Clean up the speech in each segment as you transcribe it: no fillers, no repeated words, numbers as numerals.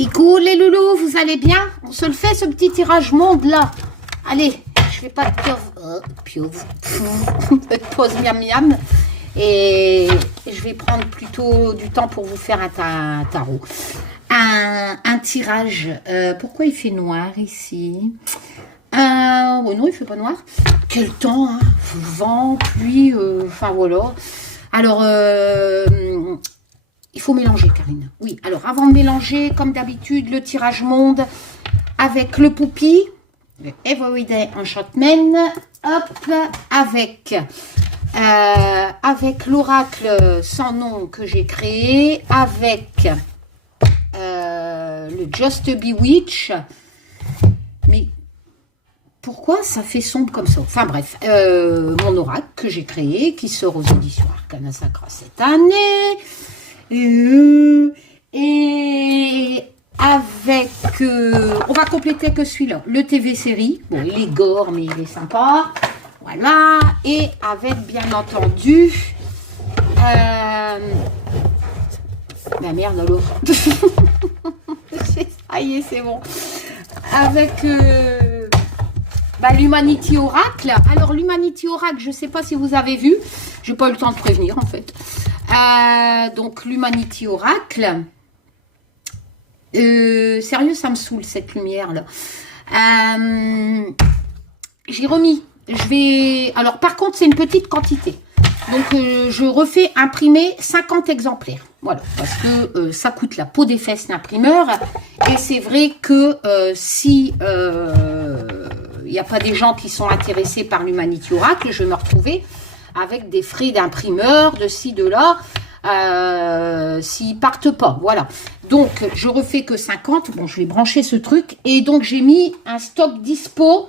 Kikou, les loulous, vous allez bien? On se le fait ce petit tirage monde là. Allez, je fais pas de piouvre, pause miam miam. Et je vais prendre plutôt du temps pour vous faire un tarot. Un tirage. Pourquoi il fait noir ici? Oh non, il fait pas noir. Quel temps, hein? Vent, pluie, enfin voilà. Alors, il faut mélanger, Karine. Oui, alors avant de mélanger, comme d'habitude, le tirage monde avec le Poupi, le Everyday Enchantment, hop, avec l'oracle sans nom que j'ai créé, avec le Just Bewitch. Mais pourquoi ça fait sombre comme ça? Enfin bref, mon oracle que j'ai créé, qui sort aux éditions Arcana Sacra cette année. Et avec, on va compléter que celui-là, le TV série. Bon, il est gore, mais il est sympa. Voilà. Et avec, bien entendu, la merde alors. Ça y est, c'est bon. Avec l'Humanity Oracle. Alors, l'Humanity Oracle, je ne sais pas si vous avez vu. Je n'ai pas eu le temps de prévenir, en fait. Donc, l'Humanity Oracle. Sérieux, ça me saoule, cette lumière-là. J'ai remis. Alors, par contre, c'est une petite quantité. Donc, je refais imprimer 50 exemplaires. Voilà, parce que ça coûte la peau des fesses l'imprimeur. Et c'est vrai que si il n'y a pas des gens qui sont intéressés par l'Humanity Oracle, je vais me retrouver avec des frais d'imprimeur, de ci, de là, s'ils partent pas. Voilà. Donc, je refais que 50. Bon, je vais brancher ce truc. Et donc, j'ai mis un stock dispo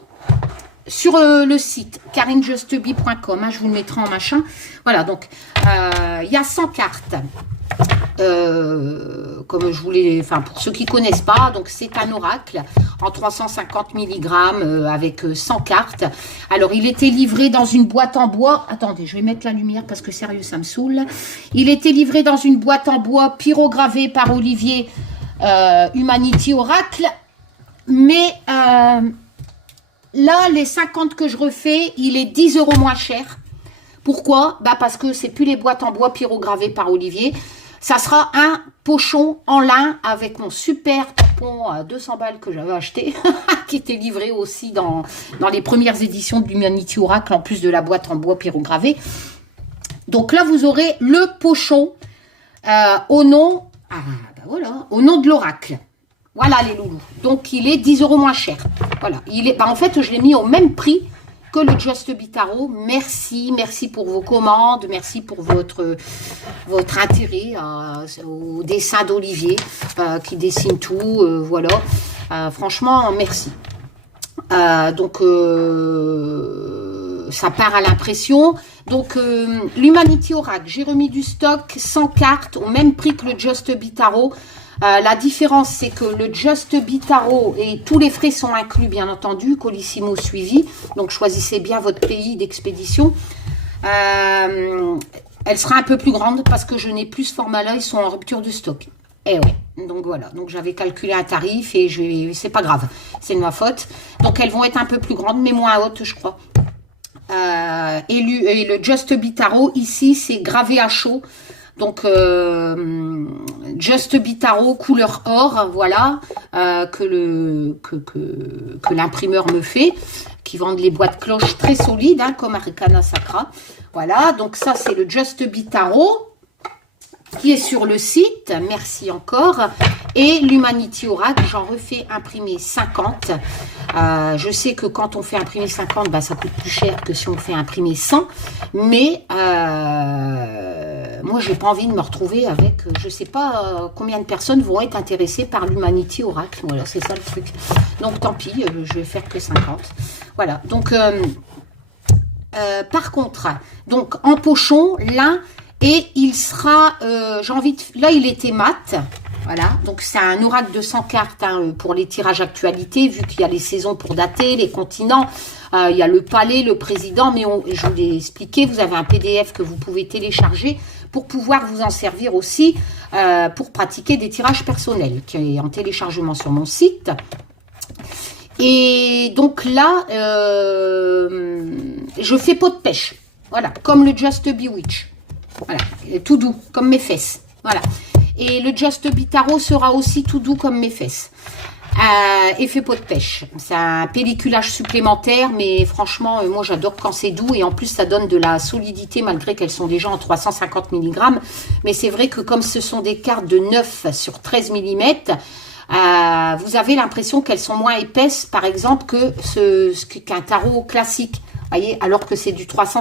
sur le site karinejustbe.com, je vous le mettrai en machin. Voilà, donc il y a 100 cartes. Comme je voulais, enfin pour ceux qui connaissent pas, donc c'est un oracle en 350 mg avec 100 cartes. Alors il était livré dans une boîte en bois. Attendez, je vais mettre la lumière parce que sérieux ça me saoule. Il était livré dans une boîte en bois pyrogravée par Olivier, Humanity Oracle. Mais là, les 50 que je refais, il est 10 € moins cher. Pourquoi? Parce que c'est plus les boîtes en bois pyrogravées par Olivier. Ça sera un pochon en lin avec mon super tampon à 200 balles que j'avais acheté, qui était livré aussi dans les premières éditions de l'Humanity Oracle, en plus de la boîte en bois pyrogravée. Donc là, vous aurez le pochon au nom, au nom de l'oracle. Voilà les loulous. Donc il est 10 € moins cher. Voilà. Il est, en fait, je l'ai mis au même prix que le Just Be Tarot. Merci pour vos commandes, merci pour votre intérêt au dessin d'Olivier qui dessine tout. Voilà. Franchement, merci. Donc ça part à l'impression. Donc l'Humanity Oracle, j'ai remis du stock 100 cartes au même prix que le Just Be Tarot. La différence, c'est que le Just Be Tarot, et tous les frais sont inclus, bien entendu, Colissimo suivi. Donc, choisissez bien votre pays d'expédition. Elle sera un peu plus grande parce que je n'ai plus ce format-là. Ils sont en rupture de stock. Et ouais, donc voilà. Donc, j'avais calculé un tarif et c'est pas grave. C'est de ma faute. Donc, elles vont être un peu plus grandes, mais moins hautes, je crois. Et le Just Be Tarot, ici, c'est gravé à chaud. Donc, Just Be Tarot couleur or, voilà, que l'imprimeur me fait, qui vendent les boîtes cloches très solides, hein, comme Arcana Sacra. Voilà, donc ça, c'est le Just Be Tarot qui est sur le site, merci encore. Et l'Humanity Oracle, j'en refais imprimer 50. Je sais que quand on fait imprimer 50, ça coûte plus cher que si on fait imprimer 100. Mais moi, j'ai pas envie de me retrouver avec, je sais pas combien de personnes vont être intéressées par l'Humanity Oracle. Voilà, c'est ça le truc. Donc, tant pis, je vais faire que 50. Voilà, donc, par contre, donc en pochon, l'un... Et il sera, là il était mat, voilà, donc c'est un oracle de 100 cartes hein, pour les tirages actualités, vu qu'il y a les saisons pour dater, les continents, il y a le palais, le président, mais je vous l'ai expliqué, vous avez un PDF que vous pouvez télécharger pour pouvoir vous en servir aussi pour pratiquer des tirages personnels, qui est en téléchargement sur mon site. Et donc là, je fais pot de pêche. Voilà, comme le Just Bewitch. Voilà, tout doux, comme mes fesses. Voilà. Et le Just Be Tarot sera aussi tout doux comme mes fesses. Effet pot de pêche. C'est un pelliculage supplémentaire, mais franchement, moi j'adore quand c'est doux. Et en plus, ça donne de la solidité, malgré qu'elles sont déjà en 350 mg. Mais c'est vrai que comme ce sont des cartes de 9 sur 13 mm, vous avez l'impression qu'elles sont moins épaisses, par exemple, qu'un tarot classique. Voyez, alors que c'est du 300...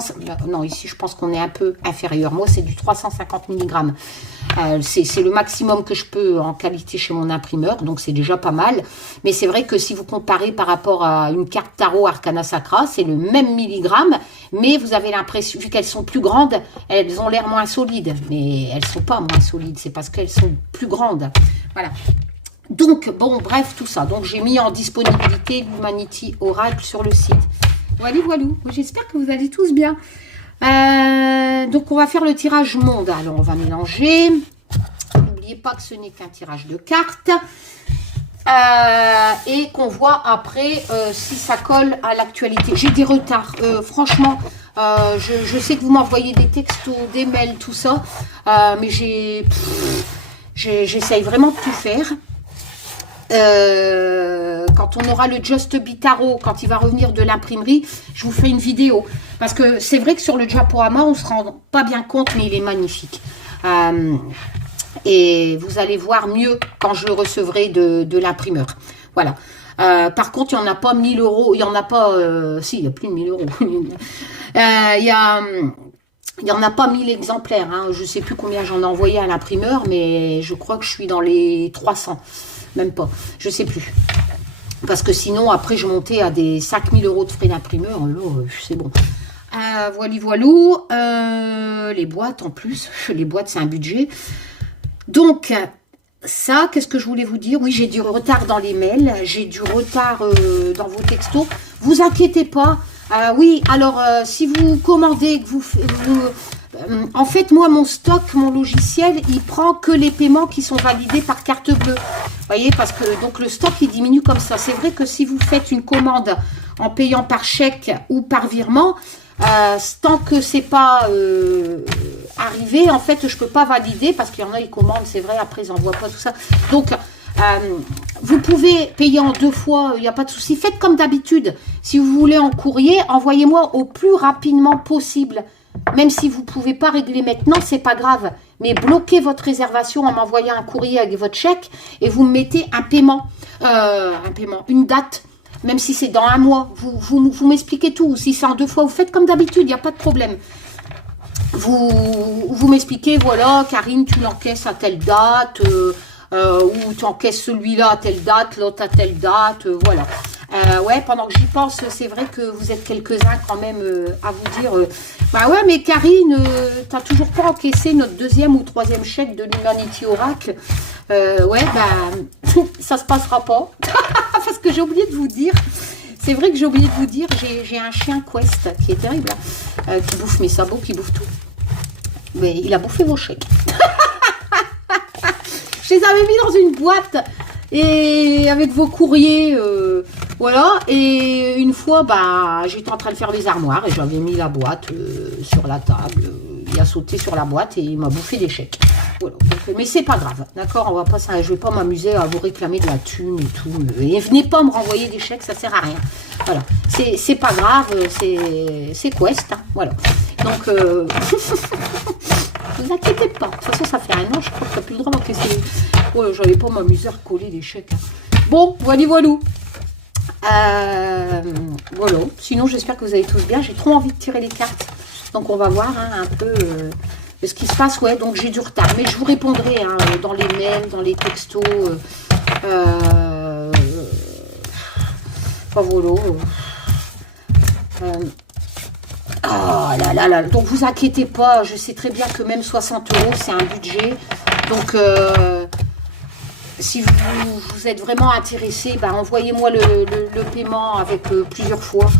Non, ici, je pense qu'on est un peu inférieur. Moi, c'est du 350 mg. C'est le maximum que je peux en qualité chez mon imprimeur, donc c'est déjà pas mal. Mais c'est vrai que si vous comparez par rapport à une carte tarot Arcana Sacra, c'est le même milligramme, mais vous avez l'impression, vu qu'elles sont plus grandes, elles ont l'air moins solides. Mais elles sont pas moins solides, c'est parce qu'elles sont plus grandes. Voilà. Donc, bon, bref, tout ça. Donc, j'ai mis en disponibilité l'Humanity Oracle sur le site. Voilà, voilà. J'espère que vous allez tous bien. Donc, on va faire le tirage monde. Alors, on va mélanger. N'oubliez pas que ce n'est qu'un tirage de cartes. Et qu'on voit après si ça colle à l'actualité. J'ai des retards. Franchement, je sais que vous m'envoyez des textos, des mails, tout ça. Mais j'essaye vraiment de tout faire. Quand on aura le Just Be Tarot, quand il va revenir de l'imprimerie, je vous fais une vidéo. Parce que c'est vrai que sur le Diaporama, on ne se rend pas bien compte, mais il est magnifique. Et vous allez voir mieux quand je le recevrai de l'imprimeur. Voilà. Par contre, il n'y en a pas 1000 euros. Il n'y en a pas... si, il y a plus de 1000 euros. Il n'y en a pas 1000 exemplaires. Hein. Je ne sais plus combien j'en ai envoyé à l'imprimeur, mais je crois que je suis dans les 300. Même pas, je sais plus. Parce que sinon, après, je montais à des 5000 euros de frais d'imprimeur. C'est bon. Voilà. Les boîtes, en plus. Les boîtes, c'est un budget. Donc, ça, qu'est-ce que je voulais vous dire? Oui, j'ai du retard dans les mails. J'ai du retard dans vos textos. Vous inquiétez pas. Oui, alors, si vous commandez, que vous en fait, moi, mon stock, mon logiciel, il prend que les paiements qui sont validés par carte bleue. Vous voyez, parce que donc le stock, il diminue comme ça. C'est vrai que si vous faites une commande en payant par chèque ou par virement, tant que c'est pas arrivé, en fait, je peux pas valider parce qu'il y en a, ils commandent, c'est vrai, après, ils n'envoient pas tout ça. Donc, vous pouvez payer en 2 fois, il n'y a pas de souci. Faites comme d'habitude. Si vous voulez en courrier, envoyez-moi au plus rapidement possible. Même si vous ne pouvez pas régler maintenant, c'est pas grave. Mais bloquez votre réservation en m'envoyant un courrier avec votre chèque et vous me mettez un paiement, une date. Même si c'est dans 1 mois, vous m'expliquez tout. Si c'est en 2 fois, vous faites comme d'habitude, il n'y a pas de problème. Vous m'expliquez, voilà, Karine, tu l'encaisses à telle date, ou tu encaisses celui-là à telle date, l'autre à telle date, voilà. Ouais, pendant que j'y pense, c'est vrai que vous êtes quelques-uns quand même à vous dire bah ouais, mais Karine, t'as toujours pas encaissé notre 2e ou 3e chèque de l'Humanity Oracle. Ouais, bah, ça se passera pas. Parce que j'ai oublié de vous dire, c'est vrai que j'ai oublié de vous dire, j'ai un chien Quest qui est terrible, hein, qui bouffe mes sabots, qui bouffe tout. Mais il a bouffé vos chèques. Je les avais mis dans une boîte et avec vos courriers, voilà. Et une fois, bah, j'étais en train de faire les armoires et j'avais mis la boîte sur la table. Il a sauté sur la boîte et il m'a bouffé des chèques. Voilà. Donc, mais c'est pas grave, d'accord. On va pas, je vais pas m'amuser à vous réclamer de la thune et tout. Et venez pas me renvoyer des chèques, ça sert à rien. Voilà. C'est pas grave, c'est Quest, hein, voilà. Donc, vous inquiétez pas. De toute façon, ça fait 1 an, je crois que t'as plus le droit d'encaisser. Ouais, j'allais pas m'amuser à recoller des chèques. Hein. Bon, voilà. Voilà. Sinon, j'espère que vous allez tous bien. J'ai trop envie de tirer les cartes. Donc, on va voir hein, un peu ce qui se passe. Ouais, donc j'ai du retard. Mais je vous répondrai hein, dans les mails, dans les textos. Enfin, voilà. Ah là là là, donc vous inquiétez pas, je sais très bien que même 60 €, c'est un budget. Donc, si vous êtes vraiment intéressé, ben, envoyez-moi le paiement avec plusieurs fois.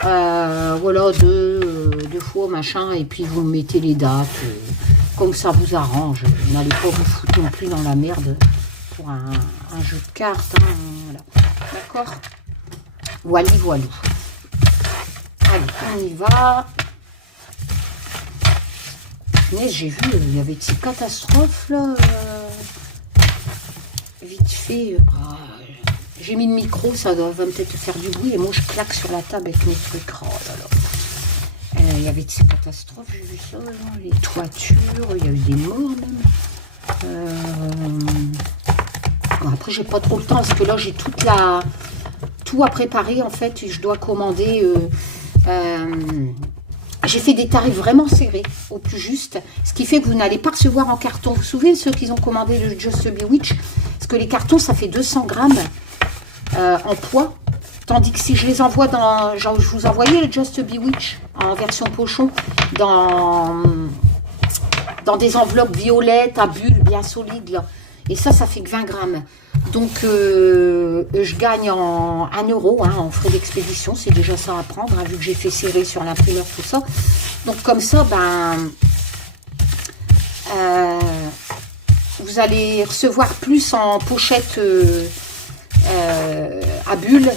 Voilà, deux fois, machin, et puis vous mettez les dates. comme ça vous arrange. N'allez pas vous foutre non plus dans la merde pour un jeu de cartes. Hein, voilà. D'accord? Voilà, voilà. Allez, on y va. Mais j'ai vu, il y avait de ces catastrophes là. Vite fait. J'ai mis le micro, ça va peut-être faire du bruit. Et moi, je claque sur la table avec mes trucs. Oh là là. Il y avait de ces catastrophes, j'ai vu ça. Là, les toitures, il y a eu des morts même. Bon, après, j'ai pas trop le temps parce que là, j'ai tout à préparer en fait. Je dois commander. J'ai fait des tarifs vraiment serrés, au plus juste, ce qui fait que vous n'allez pas recevoir en carton. Vous vous souvenez, ceux qui ont commandé le Just Bewitch, parce que les cartons, ça fait 200 grammes en poids, tandis que si je les envoie dans... Genre, je vous envoyais le Just Bewitch en version pochon, dans des enveloppes violettes, à bulles, bien solides, là. Et ça fait que 20 grammes. Donc, je gagne en 1 euro hein, en frais d'expédition. C'est déjà ça à prendre, hein, vu que j'ai fait serrer sur l'imprimeur, tout ça. Donc, comme ça, vous allez recevoir plus en pochette à bulles.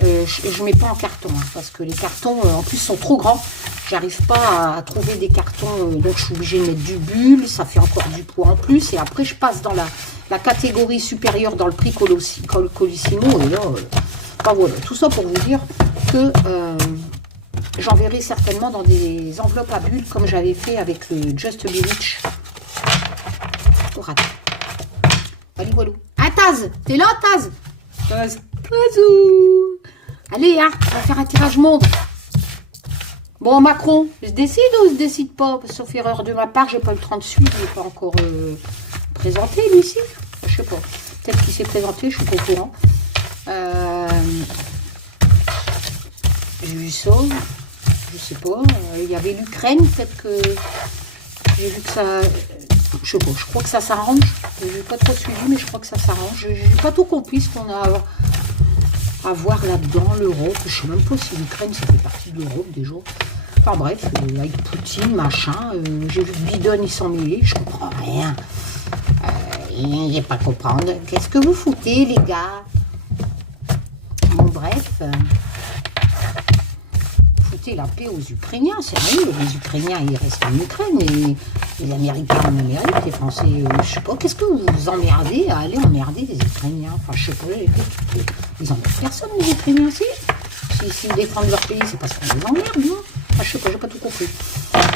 Je ne mets pas en carton, hein, parce que les cartons, en plus, sont trop grands. J'arrive pas à trouver des cartons, donc je suis obligée de mettre du bulle, ça fait encore du poids en plus. Et après, je passe dans la catégorie supérieure dans le prix Colissimo. Et là, voilà, tout ça pour vous dire que j'enverrai certainement dans des enveloppes à bulles, comme j'avais fait avec le Just Bewitch. Allez, voilà. Ah, Taz, t'es là, Taz? Tazou. Allez, hein, on va faire un tirage monde. Bon, Macron, il se décide ou il se décide pas? Sauf erreur de ma part, j'ai pas le temps de suivre, il n'est pas encore présenté, lui, ici. Je sais pas. Peut-être qu'il s'est présenté, je suis pas au courant. J'ai vu ça, je sais pas. Il y avait l'Ukraine, peut-être que j'ai vu que ça... Je sais pas, je crois que ça s'arrange. J'ai pas trop suivi, mais je crois que ça s'arrange. J'ai pas tout compris ce qu'on a à voir là-dedans, l'Europe. Je sais même pas si l'Ukraine, ça fait partie de l'Europe déjà. Enfin bref, avec Poutine, machin. J'ai vu que Biden, il s'en mêlait. Je comprends rien. Il n'y a pas à comprendre. Qu'est-ce que vous foutez, les gars? Bon, bref. Foutez la paix aux Ukrainiens, sérieux. Les Ukrainiens, ils restent en Ukraine. Et les Américains en Amérique, les Français, je sais pas. Qu'est-ce que vous vous emmerdez à aller emmerder les Ukrainiens? Enfin, je sais pas. Ils emmerdent personne, les Ukrainiens, si. S'ils défendent leur pays, c'est parce qu'on les emmerde, non? Enfin, je sais pas, j'ai pas tout compris. Voilà.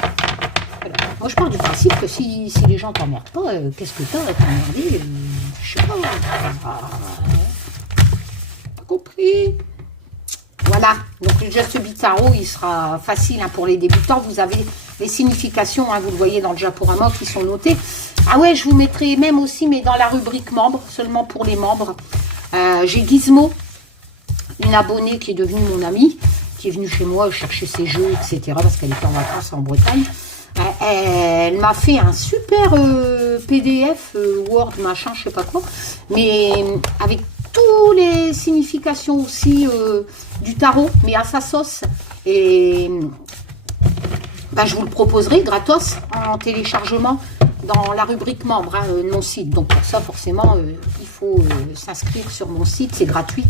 Moi, je pars du principe que si les gens t'emmerdent pas, qu'est-ce que t'as à t'emmerder? Je sais pas. Pas compris. Voilà, donc le Just Bitaro, il sera facile hein, pour les débutants. Vous avez les significations, hein, vous le voyez dans le Japorama, qui sont notées. Ah ouais, je vous mettrai même aussi, mais dans la rubrique membres, seulement pour les membres. J'ai Gizmo, une abonnée qui est devenue mon amie, qui est venue chez moi chercher ses jeux, etc. Parce qu'elle était en vacances en Bretagne. Elle m'a fait un super PDF, Word, machin, je sais pas quoi, mais avec toutes les significations aussi du tarot, mais à sa sauce. Et je vous le proposerai gratos en téléchargement dans la rubrique membre, hein, de mon site. Donc pour ça, forcément, il faut s'inscrire sur mon site, c'est gratuit,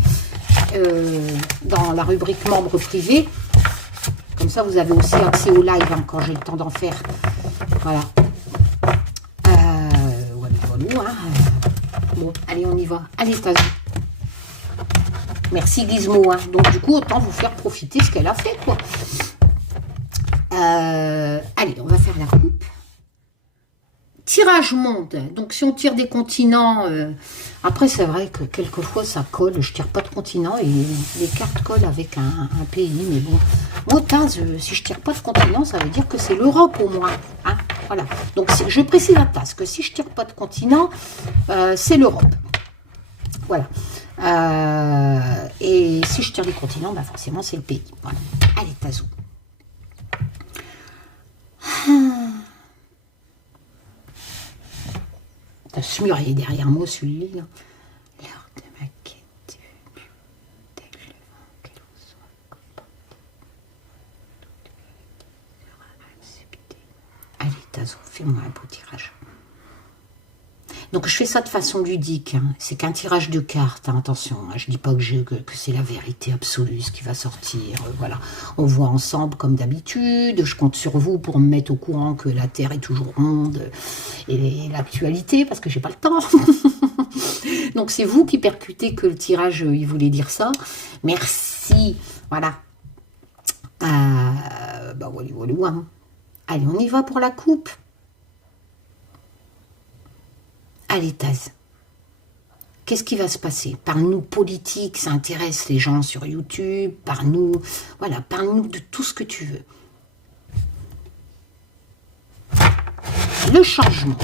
dans la rubrique membre privé. Comme ça, vous avez aussi accès au live hein, quand j'ai le temps d'en faire. Voilà. Voilà. Bon, allez, on y va. Allez, Tazou. Merci, Gizmo. Hein. Donc, du coup, autant vous faire profiter ce qu'elle a fait, quoi. Allez, on va faire la coupe. Tirage monde. Donc, si on tire des continents... Après, c'est vrai que quelquefois, ça colle. Je tire pas de continent et les cartes collent avec un pays. Mais bon, moi, Taz, si je tire pas de continent, ça veut dire que c'est l'Europe au moins. Hein, voilà. Donc, je précise à Taz que si je tire pas de continent, c'est l'Europe. Voilà. Et si je tire les continents, forcément, c'est le pays. Voilà. Allez, Tazou. T'as smuré derrière moi celui-là. L'heure de ma quête. Allez, Tazou, Fais-moi un beau tirage. Donc je fais ça de façon ludique, hein. C'est qu'un tirage de cartes, hein. Attention, hein. Je dis pas que c'est la vérité absolue ce qui va sortir, voilà. On voit ensemble comme d'habitude, je compte sur vous pour me mettre au courant que la Terre est toujours ronde, et l'actualité, parce que j'ai pas le temps. Donc c'est vous qui percutez que le tirage, il voulait dire ça. Merci, voilà. Bah voilà, hein. Allez, on y va pour la coupe. Allez, Taz, qu'est-ce qui va se passer? Parle-nous politique, ça intéresse les gens sur YouTube, parle-nous, voilà, parle-nous de tout ce que tu veux. Le changement.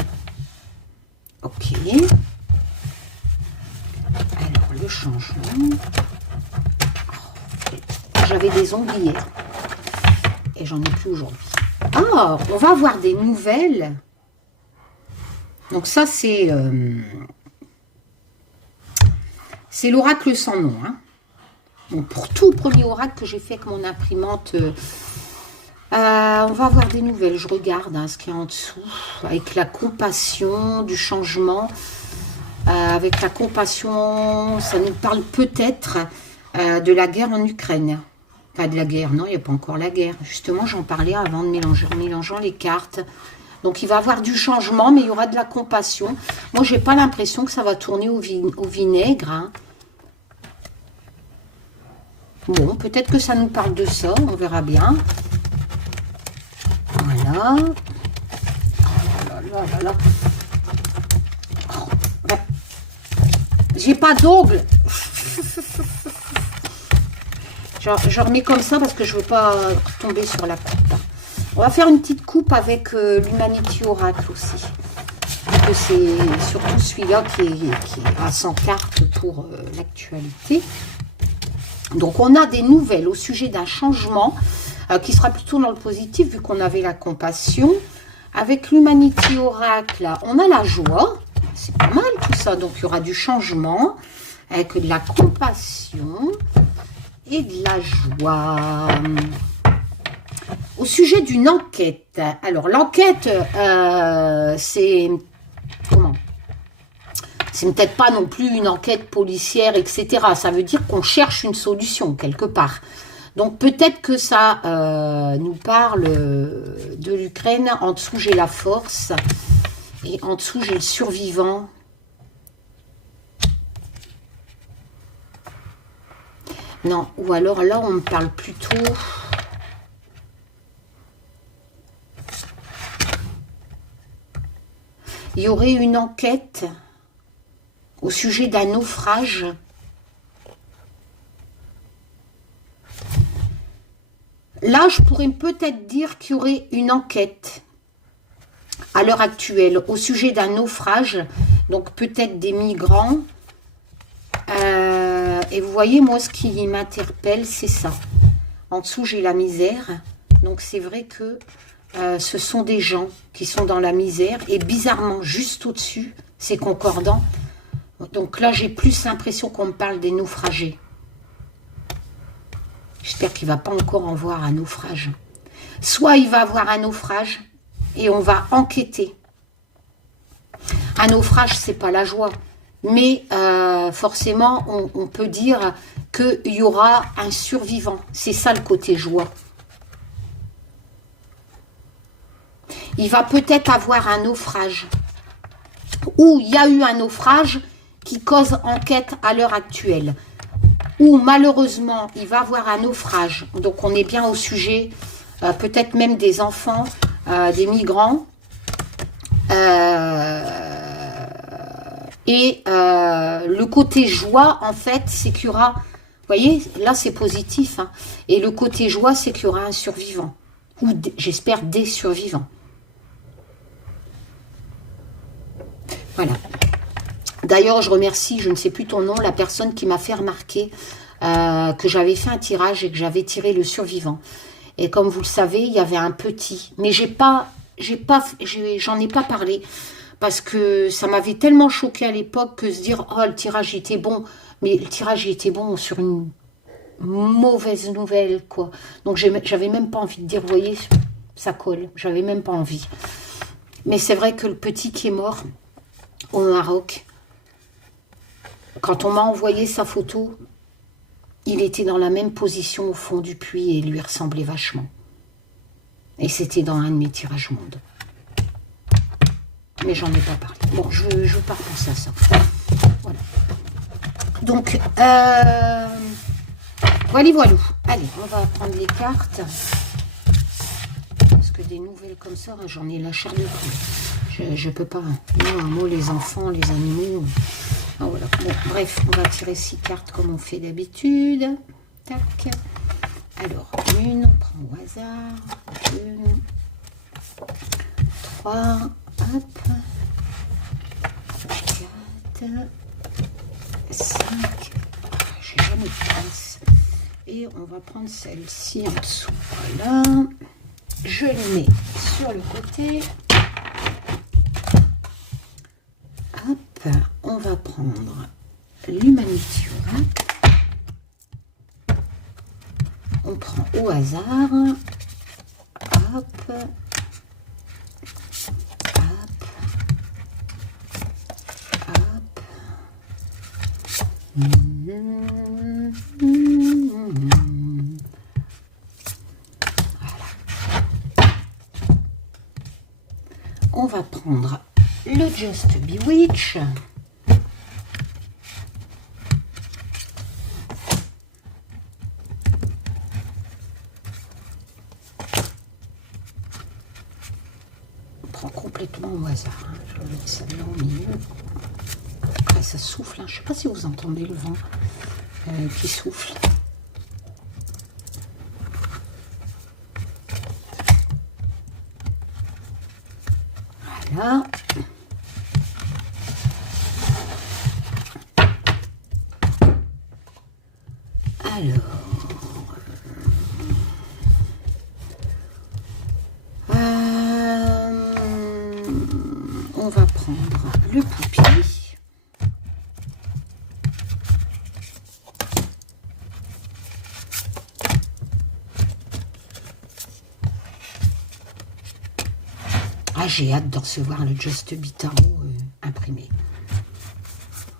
Ok. Alors, le changement. Oh, j'avais des ongles hier. Et j'en ai plus aujourd'hui. Ah, on va avoir des nouvelles. Donc ça, c'est l'oracle sans nom. Hein. Donc pour tout premier oracle que j'ai fait avec mon imprimante, on va avoir des nouvelles. Je regarde hein, ce qu'il y a en dessous. Avec la compassion du changement. Avec la compassion, ça nous parle peut-être de la guerre en Ukraine. Pas de la guerre, non, il n'y a pas encore la guerre. Justement, j'en parlais avant de mélanger, en mélangeant les cartes. Donc, il va y avoir du changement, mais il y aura de la compassion. Moi, j'ai pas l'impression que ça va tourner au vinaigre. Hein. Bon, peut-être que ça nous parle de ça. On verra bien. Voilà. Oh là là là là. Oh, ouais. J'ai pas d'ongles. Je remets comme ça parce que je veux pas tomber sur la coupe. On va faire une petite coupe avec l'Humanity Oracle aussi. Parce que c'est surtout celui-là qui est à 100 cartes pour l'actualité. Donc on a des nouvelles au sujet d'un changement qui sera plutôt dans le positif vu qu'on avait la compassion. Avec l'Humanity Oracle, là, on a la joie. C'est pas mal tout ça. Donc il y aura du changement avec de la compassion et de la joie. Au sujet d'une enquête. Alors, l'enquête, c'est... Comment? C'est peut-être pas non plus une enquête policière, etc. Ça veut dire qu'on cherche une solution, quelque part. Donc, peut-être que ça nous parle de l'Ukraine. En dessous, j'ai la force. Et en dessous, j'ai le survivant. Non, ou alors là, on me parle plutôt... Il y aurait une enquête au sujet d'un naufrage. Là, je pourrais peut-être dire qu'il y aurait une enquête à l'heure actuelle au sujet d'un naufrage, donc peut-être des migrants. Et vous voyez, moi, ce qui m'interpelle, c'est ça. En dessous, j'ai la misère. Donc, c'est vrai que ce sont des gens qui sont dans la misère. Et bizarrement, juste au-dessus, c'est concordant. Donc là, j'ai plus l'impression qu'on me parle des naufragés. J'espère qu'il ne va pas encore en voir un naufrage. Soit il va avoir un naufrage et on va enquêter. Un naufrage, c'est pas la joie. Mais forcément, on peut dire qu'il y aura un survivant. C'est ça le côté joie. Il va peut-être avoir un naufrage. Ou il y a eu un naufrage qui cause enquête à l'heure actuelle. Ou malheureusement, il va avoir un naufrage. Donc on est bien au sujet, peut-être même des enfants, des migrants. Et le côté joie, en fait, c'est qu'il y aura... Vous voyez, là c'est positif. Hein, et le côté joie, c'est qu'il y aura un survivant. Ou j'espère des survivants. Voilà. D'ailleurs, je remercie, je ne sais plus ton nom, la personne qui m'a fait remarquer que j'avais fait un tirage et que j'avais tiré le survivant. Et comme vous le savez, il y avait un petit. Mais j'en ai pas parlé parce que ça m'avait tellement choqué à l'époque que se dire, oh, le tirage était bon. Mais le tirage était bon sur une mauvaise nouvelle, quoi. Donc, j'avais même pas envie de dire, vous voyez, ça colle. J'avais même pas envie. Mais c'est vrai que le petit qui est mort au Maroc, quand on m'a envoyé sa photo, il était dans la même position au fond du puits et il lui ressemblait vachement. Et c'était dans un de mes tirages monde. Mais j'en ai pas parlé. Bon, je vous pars pour ça. Voilà. Donc, voilà. Allez, on va prendre les cartes. Parce que des nouvelles comme ça, j'en ai la chair de poule. Je peux pas. Moi, les enfants, les animaux. Ah, voilà. Bon, bref, on va tirer 6 cartes comme on fait d'habitude. Tac. Alors, une, on prend au hasard. 1, 3, hop. 4, 5. J'ai jamais de chance. Et on va prendre celle-ci en dessous. Voilà. Je le mets sur le côté. Hop. On va prendre l'Humanity Oracle. On prend au hasard. Hop. Hop. Hop. Voilà. On va prendre le Just Bewitch. Complètement au hasard. Hein. Je vais mettre celle-là au milieu. Après, ça souffle. Hein. Je ne sais pas si vous entendez le vent qui souffle. Voilà. Alors. On va prendre le Poupie. Ah, j'ai hâte de recevoir le Just Bitaro imprimé.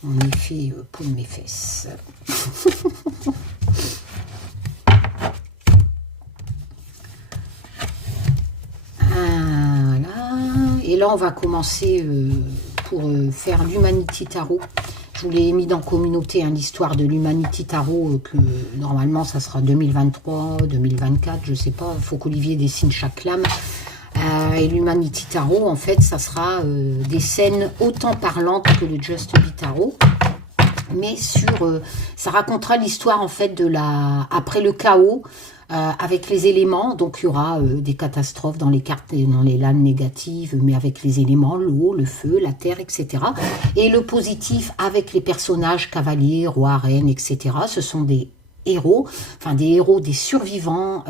En effet, pour mes fesses. Et là, on va commencer pour faire l'Humanity Tarot. Je vous l'ai mis dans communauté, hein, l'histoire de l'Humanity Tarot, que normalement, ça sera 2023, 2024, je ne sais pas. Il faut qu'Olivier dessine chaque lame. Et l'Humanity Tarot, en fait, ça sera des scènes autant parlantes que le Just Be Tarot. Mais sur, ça racontera l'histoire, en fait, de après le chaos, avec les éléments. Donc il y aura des catastrophes dans les cartes, dans les lames négatives, mais avec les éléments, l'eau, le feu, la terre, etc. Et le positif avec les personnages cavaliers, rois, reines, etc. Ce sont des héros, enfin des héros, des survivants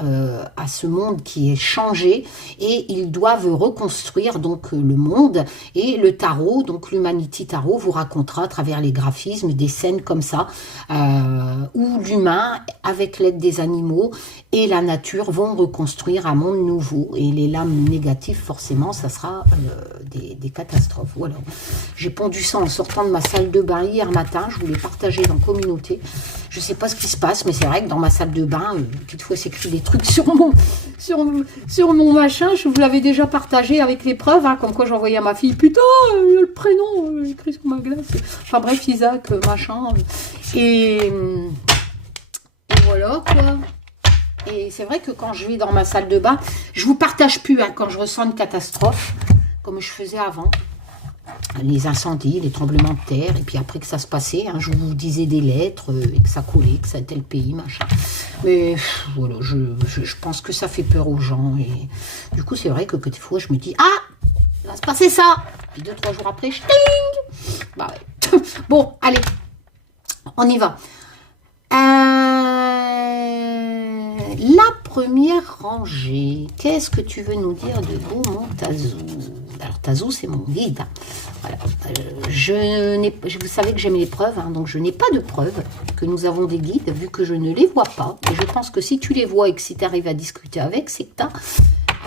à ce monde qui est changé, et ils doivent reconstruire donc le monde. Et le tarot, donc l'Humanity Tarot, vous racontera à travers les graphismes des scènes comme ça, où l'humain, avec l'aide des animaux et la nature, vont reconstruire un monde nouveau. Et les lames négatives, forcément, ça sera des catastrophes. Voilà. J'ai pondu ça en sortant de ma salle de bain hier matin. Je voulais partager dans la communauté. Je ne sais pas ce qui se passe, mais c'est vrai que dans ma salle de bain, quelquefois s'écrit des trucs sur mon machin. Je vous l'avais déjà partagé avec les preuves, hein, comme quoi j'envoyais à ma fille, putain, le prénom écrit sur ma glace. Enfin bref, Isaac, machin. Et voilà, quoi. Et c'est vrai que quand je vais dans ma salle de bain, je vous partage plus, hein, quand je ressens une catastrophe, comme je faisais avant. Les incendies, les tremblements de terre, et puis après que ça se passait, hein, je vous disais des lettres, et que ça collait, que ça était le pays, machin. Mais voilà, je pense que ça fait peur aux gens, et du coup c'est vrai que quelquefois je me dis, ah, il va se passer ça, puis 2-3 jours après, je ting, bah ouais. Bon, allez, on y va. La première rangée, qu'est-ce que tu veux nous dire de beau, mon Tazou? Alors, Tazou, c'est mon guide. Voilà. Vous savez que j'aime les preuves, hein, donc je n'ai pas de preuves que nous avons des guides, vu que je ne les vois pas. Et je pense que si tu les vois et que si tu arrives à discuter avec, c'est que tu as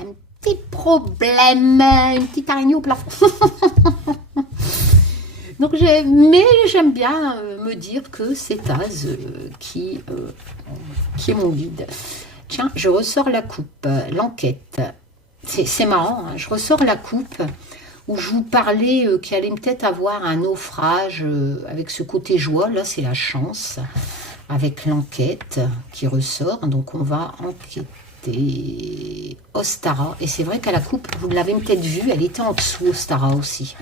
un petit problème, une petite araignée au plafond. Donc, mais j'aime bien me dire que c'est Taz qui est mon guide. Tiens, je ressors la coupe, l'enquête. C'est marrant, hein, je ressors la coupe où je vous parlais qu'il allait peut-être avoir un naufrage avec ce côté joie. Là, c'est la chance, avec l'enquête qui ressort. Donc, on va enquêter Ostara. Et c'est vrai qu'à la coupe, vous l'avez peut-être vu, elle était en dessous, Ostara aussi,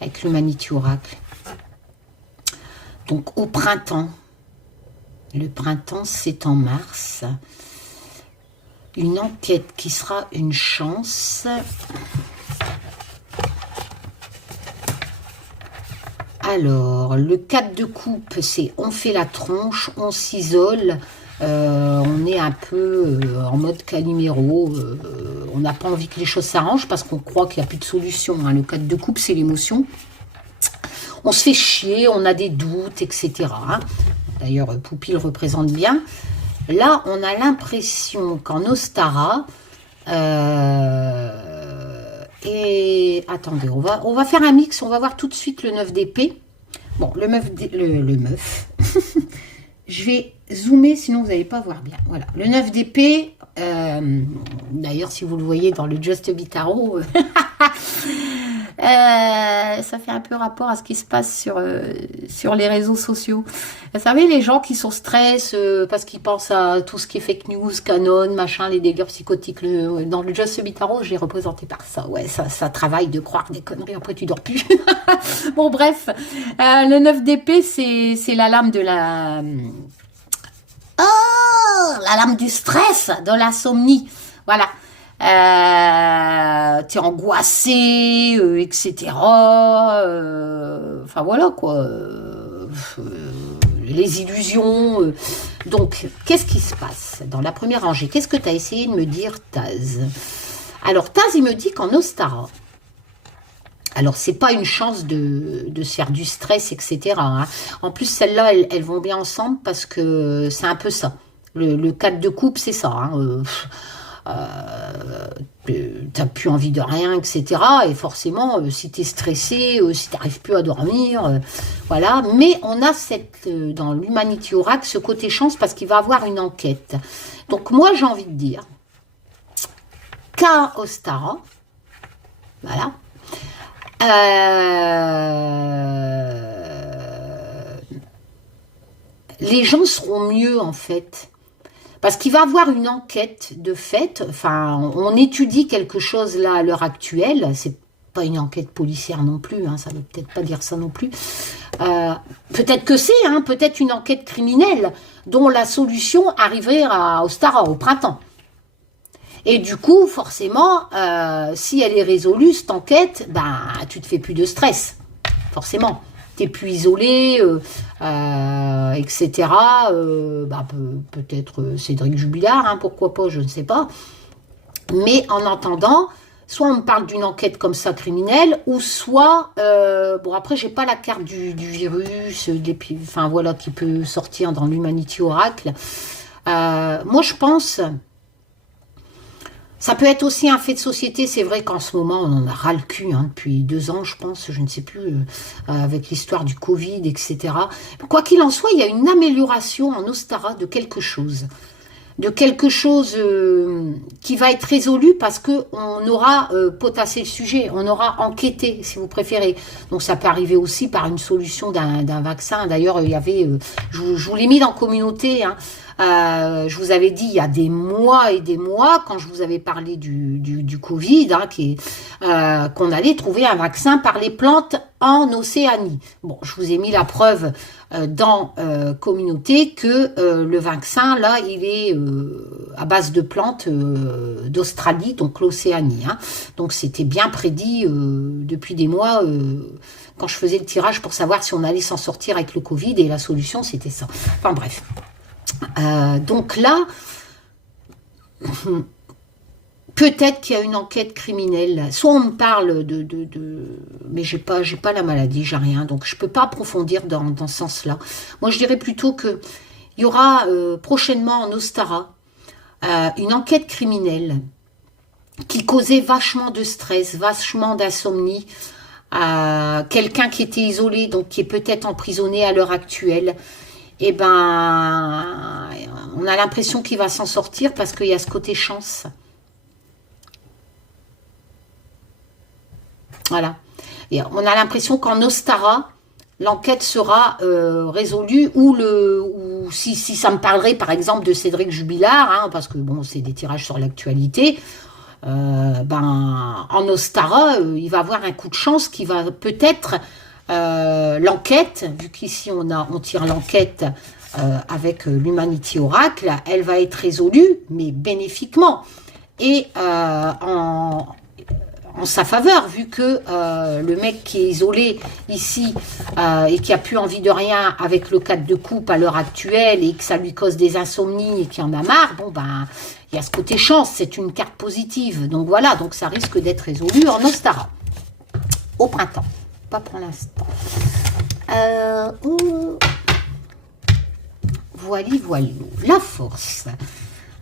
avec l'Humanity Oracle. Donc, au printemps, le printemps, c'est en mars. Une enquête qui sera une chance. Alors, le 4 de coupe, c'est on fait la tronche, on s'isole, on est un peu en mode Calimero, on n'a pas envie que les choses s'arrangent parce qu'on croit qu'il n'y a plus de solution. Hein. Le 4 de coupe, c'est l'émotion. On se fait chier, on a des doutes, etc. Hein. D'ailleurs, Poupie le représente bien. Là, on a l'impression qu'en Ostara, et attendez, on va faire un mix, on va voir tout de suite le 9 d'épée. Bon, le meuf. Je vais zoomer, sinon vous n'allez pas voir bien. Voilà, le 9 d'épée, d'ailleurs, si vous le voyez dans le Just Bitaro, ça fait un peu rapport à ce qui se passe sur les réseaux sociaux. Vous savez, les gens qui sont stress parce qu'ils pensent à tout ce qui est fake news, canon, machin, les délires psychotiques. Dans le Just Bitaro, j'ai représenté par ça. Ouais, ça travaille de croire des conneries, après tu dors plus. Bon, bref. Le 9 d'épée, c'est la lame de la... Oh, la lame du stress, de l'insomnie. Voilà. T'es angoissé, etc. Enfin voilà quoi. Les illusions. Donc, qu'est-ce qui se passe dans la première rangée? Qu'est-ce que tu as essayé de me dire, Taz? Alors, Taz, il me dit qu'en Ostara, alors, c'est pas une chance de se faire du stress, etc. Hein. En plus, celles-là, elles vont bien ensemble parce que c'est un peu ça. Le 4 de coupe, c'est ça. Hein. T'as plus envie de rien, etc. Et forcément, si t'es stressé, si t'arrives plus à dormir, voilà. Mais on a dans l'Humanity Oracle ce côté chance parce qu'il va avoir une enquête. Donc moi, j'ai envie de dire qu'à Ostara, voilà. Les gens seront mieux en fait. Parce qu'il va avoir une enquête de fait, enfin, on étudie quelque chose là à l'heure actuelle, c'est pas une enquête policière non plus, hein, ça ne veut peut-être pas dire ça non plus. Peut-être que c'est, hein, peut-être une enquête criminelle dont la solution arriverait à Ostara au printemps. Et du coup, forcément, si elle est résolue, cette enquête, ben, tu te fais plus de stress, forcément. T'es plus isolé, etc. Bah, peut-être Cédric Jubilard, hein, pourquoi pas, je ne sais pas. Mais en entendant, soit on me parle d'une enquête comme ça criminelle, ou soit, bon après j'ai pas la carte du virus, enfin voilà, qui peut sortir dans l'Humanity Oracle. Moi je pense... Ça peut être aussi un fait de société, c'est vrai qu'en ce moment, on en a ras le cul, hein, depuis 2 ans, je pense, je ne sais plus, avec l'histoire du Covid, etc. Quoi qu'il en soit, il y a une amélioration en Ostara de quelque chose. Qui va être résolu parce qu'on aura potassé le sujet, on aura enquêté, si vous préférez. Donc ça peut arriver aussi par une solution d'un vaccin. D'ailleurs, il y avait, je vous l'ai mis dans communauté, hein, je vous avais dit il y a des mois et des mois, quand je vous avais parlé du Covid, hein, qu'on allait trouver un vaccin par les plantes en Océanie. Bon, je vous ai mis la preuve dans communauté que le vaccin, là, il est à base de plantes d'Australie, donc l'Océanie. Hein. Donc c'était bien prédit depuis des mois quand je faisais le tirage pour savoir si on allait s'en sortir avec le Covid, et la solution, c'était ça. Enfin bref. Donc là, peut-être qu'il y a une enquête criminelle. Soit on me parle mais j'ai pas la maladie, j'ai rien, donc je peux pas approfondir dans ce sens-là. Moi, je dirais plutôt que il y aura prochainement en Ostara une enquête criminelle qui causait vachement de stress, vachement d'insomnie. Quelqu'un qui était isolé, donc qui est peut-être emprisonné à l'heure actuelle, eh ben, on a l'impression qu'il va s'en sortir parce qu'il y a ce côté chance. Voilà. Et on a l'impression qu'en Ostara, l'enquête sera résolue, ou si ça me parlerait par exemple de Cédric Jubilard, hein, parce que bon, c'est des tirages sur l'actualité, ben, en Ostara, il va avoir un coup de chance qui va peut-être l'enquête, vu qu'ici on tire l'enquête avec l'Humanity Oracle, elle va être résolue, mais bénéfiquement, et en sa faveur, vu que le mec qui est isolé ici et qui a plus envie de rien avec le 4 de coupe à l'heure actuelle et que ça lui cause des insomnies et qui en a marre, bon ben, il y a ce côté chance, c'est une carte positive. Donc voilà, donc ça risque d'être résolu en Ostara. Au printemps, pas pour l'instant. Voilà, la force.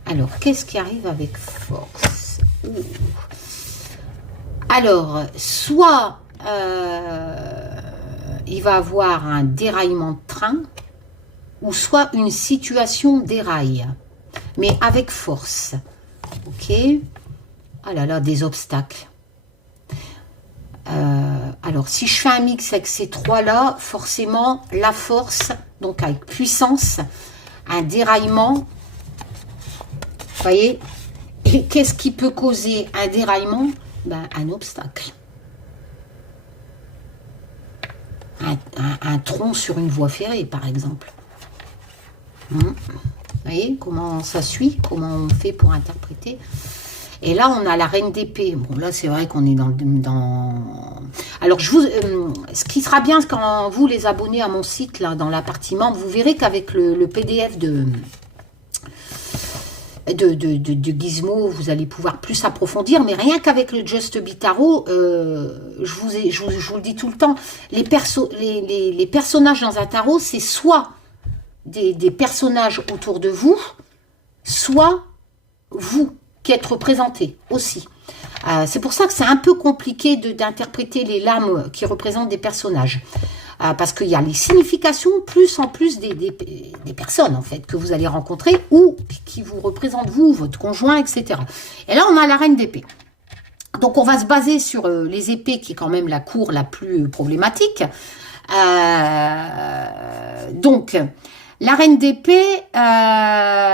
Alors, qu'est-ce qui arrive avec force? Alors, soit il va avoir un déraillement de train, ou soit une situation déraille, mais avec force. Ok? Ah là là, des obstacles. Alors, si je fais un mix avec ces trois-là, forcément, la force, donc avec puissance, un déraillement, vous voyez? Et qu'est-ce qui peut causer un déraillement? Ben, un obstacle. Un tronc sur une voie ferrée, par exemple. Vous voyez comment ça suit? Comment on fait pour interpréter? Et là, on a la reine d'épée. Bon, là, c'est vrai qu'on est dans... Alors, ce qui sera bien, quand vous, les abonnés à mon site, là, dans la partie membre, vous verrez qu'avec le PDF de Gizmo, vous allez pouvoir plus approfondir, mais rien qu'avec le Just Be Tarot, je vous le dis tout le temps, les personnages dans un tarot, c'est soit des personnages autour de vous, soit vous qui êtes représentés aussi. C'est pour ça que c'est un peu compliqué d'interpréter les lames qui représentent des personnages. Parce qu'il y a les significations en plus des personnes en fait que vous allez rencontrer ou qui vous représentent vous, votre conjoint, etc. Et là on a la reine d'épée. Donc on va se baser sur les épées qui est quand même la cour la plus problématique. Donc la reine d'épée,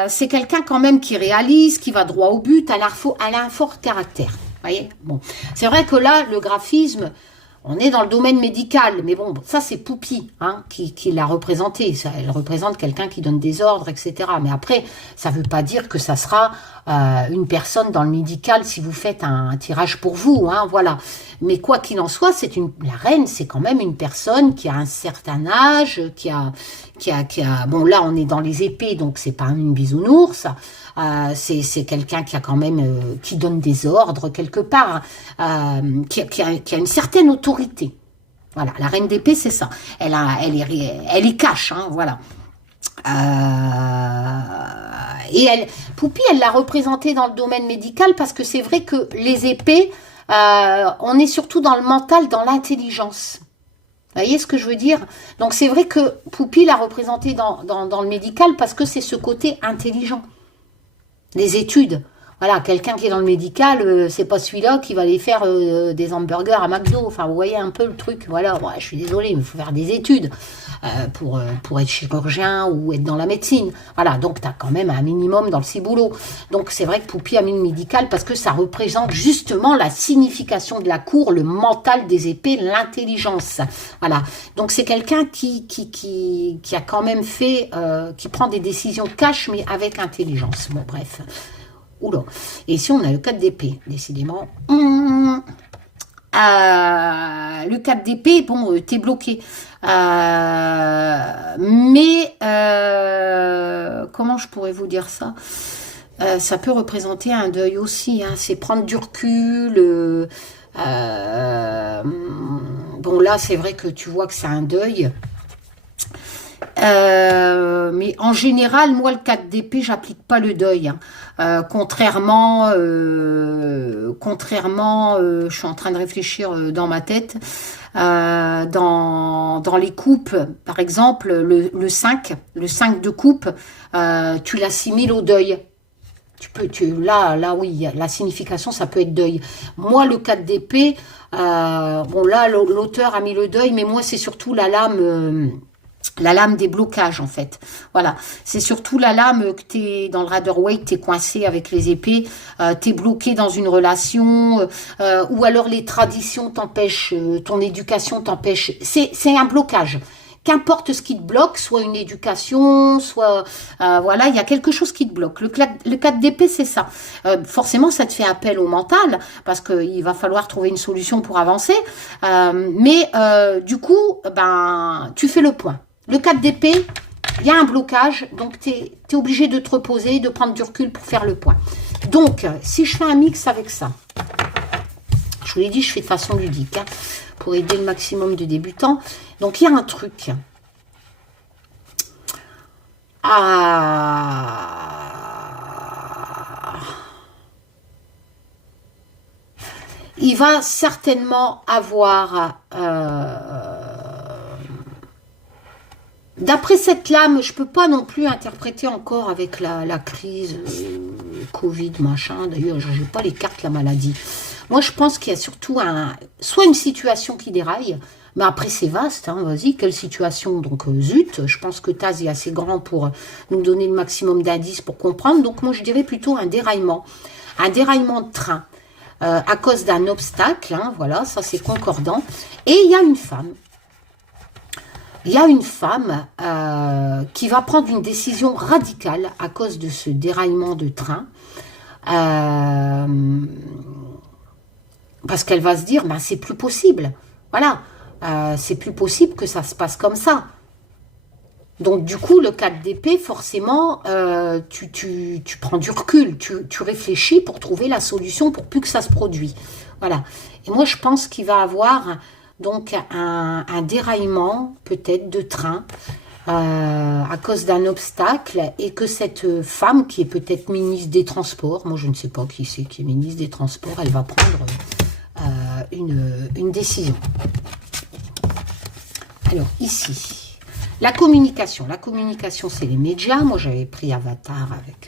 c'est quelqu'un quand même qui réalise, qui va droit au but, elle a un fort caractère. Voyez, bon, c'est vrai que là le graphisme, on est dans le domaine médical, mais bon, ça c'est Poupie hein, qui l'a représenté. Elle représente quelqu'un qui donne des ordres, etc. Mais après, ça ne veut pas dire que ça sera une personne dans le médical si vous faites un tirage pour vous. Hein, voilà. Mais quoi qu'il en soit, la reine, c'est quand même une personne qui a un certain âge, qui a bon, là, on est dans les épées, donc c'est pas une bisounours. C'est quelqu'un qui a quand même qui donne des ordres quelque part, qui a une certaine autorité. Voilà, la reine d'épée, c'est ça. Elle est cash, hein, voilà. Et Poupie, elle l'a représentée dans le domaine médical parce que c'est vrai que les épées, on est surtout dans le mental, dans l'intelligence. Vous voyez ce que je veux dire? Donc c'est vrai que Poupie l'a représentée dans le médical parce que c'est ce côté intelligent. Les études. Voilà, quelqu'un qui est dans le médical, c'est pas celui-là qui va aller faire des hamburgers à McDo. Enfin, vous voyez un peu le truc. Voilà, ouais, je suis désolée, mais il faut faire des études pour être chirurgien ou être dans la médecine. Voilà, donc tu as quand même un minimum dans le ciboulot. Donc c'est vrai que Poupie a mis le médical parce que ça représente justement la signification de la cour, le mental des épées, l'intelligence. Voilà, donc c'est quelqu'un qui a quand même fait, qui prend des décisions cash mais avec intelligence. Bon, bref. Oula. Et ici, on a le 4 d'épée, décidément. Le 4 d'épée, bon, t'es bloqué. Mais, comment je pourrais vous dire ça? Ça peut représenter un deuil aussi. Hein, c'est prendre du recul. Bon, là, c'est vrai que tu vois que c'est un deuil. Mais en général, moi, le 4 d'épée, j'applique pas le deuil. Hein. Contrairement, je suis en train de réfléchir dans ma tête, dans les coupes, par exemple, le 5 de coupe, tu l'assimiles au deuil. Là, oui, la signification, ça peut être deuil. Moi, le 4 d'épée, bon, là, l'auteur a mis le deuil, mais moi, c'est surtout la lame des blocages, en fait. Voilà, c'est surtout la lame que tu es dans le Rider-Waite, tu es coincé avec les épées, tu es bloqué dans une relation, ou alors les traditions t'empêchent, ton éducation t'empêche. C'est un blocage. Qu'importe ce qui te bloque, soit une éducation, soit... voilà, il y a quelque chose qui te bloque. Le 4 d'épée, c'est ça. Forcément, ça te fait appel au mental, parce qu'il va falloir trouver une solution pour avancer. Mais du coup, ben, tu fais le point. Le 4 d'épée, il y a un blocage, donc tu es obligé de te reposer, de prendre du recul pour faire le point. Donc, si je fais un mix avec ça, je vous l'ai dit, je fais de façon ludique, hein, pour aider le maximum de débutants. Donc, il y a un truc. Il va certainement avoir... D'après cette lame, je ne peux pas non plus interpréter encore avec la crise Covid, machin. D'ailleurs, je n'ai pas les cartes, la maladie. Moi, je pense qu'il y a surtout soit une situation qui déraille, mais après, c'est vaste. Hein, vas-y, quelle situation? Donc, zut, je pense que Taz est assez grand pour nous donner le maximum d'indices pour comprendre. Donc, moi, je dirais plutôt un déraillement de train à cause d'un obstacle. Hein, voilà, ça, c'est concordant. Et il y a une femme. Il y a une femme qui va prendre une décision radicale à cause de ce déraillement de train. Parce qu'elle va se dire, ben, c'est plus possible. Voilà, c'est plus possible que ça se passe comme ça. Donc, du coup, le 4 d'épée, forcément, tu prends du recul, tu réfléchis pour trouver la solution pour plus que ça se produise. Voilà. Et moi, je pense qu'il va avoir... Donc, un déraillement, peut-être, de train à cause d'un obstacle et que cette femme, qui est peut-être ministre des Transports, moi, je ne sais pas qui c'est qui est ministre des Transports, elle va prendre une décision. Alors, ici, la communication. La communication, c'est les médias. Moi, j'avais pris Avatar avec...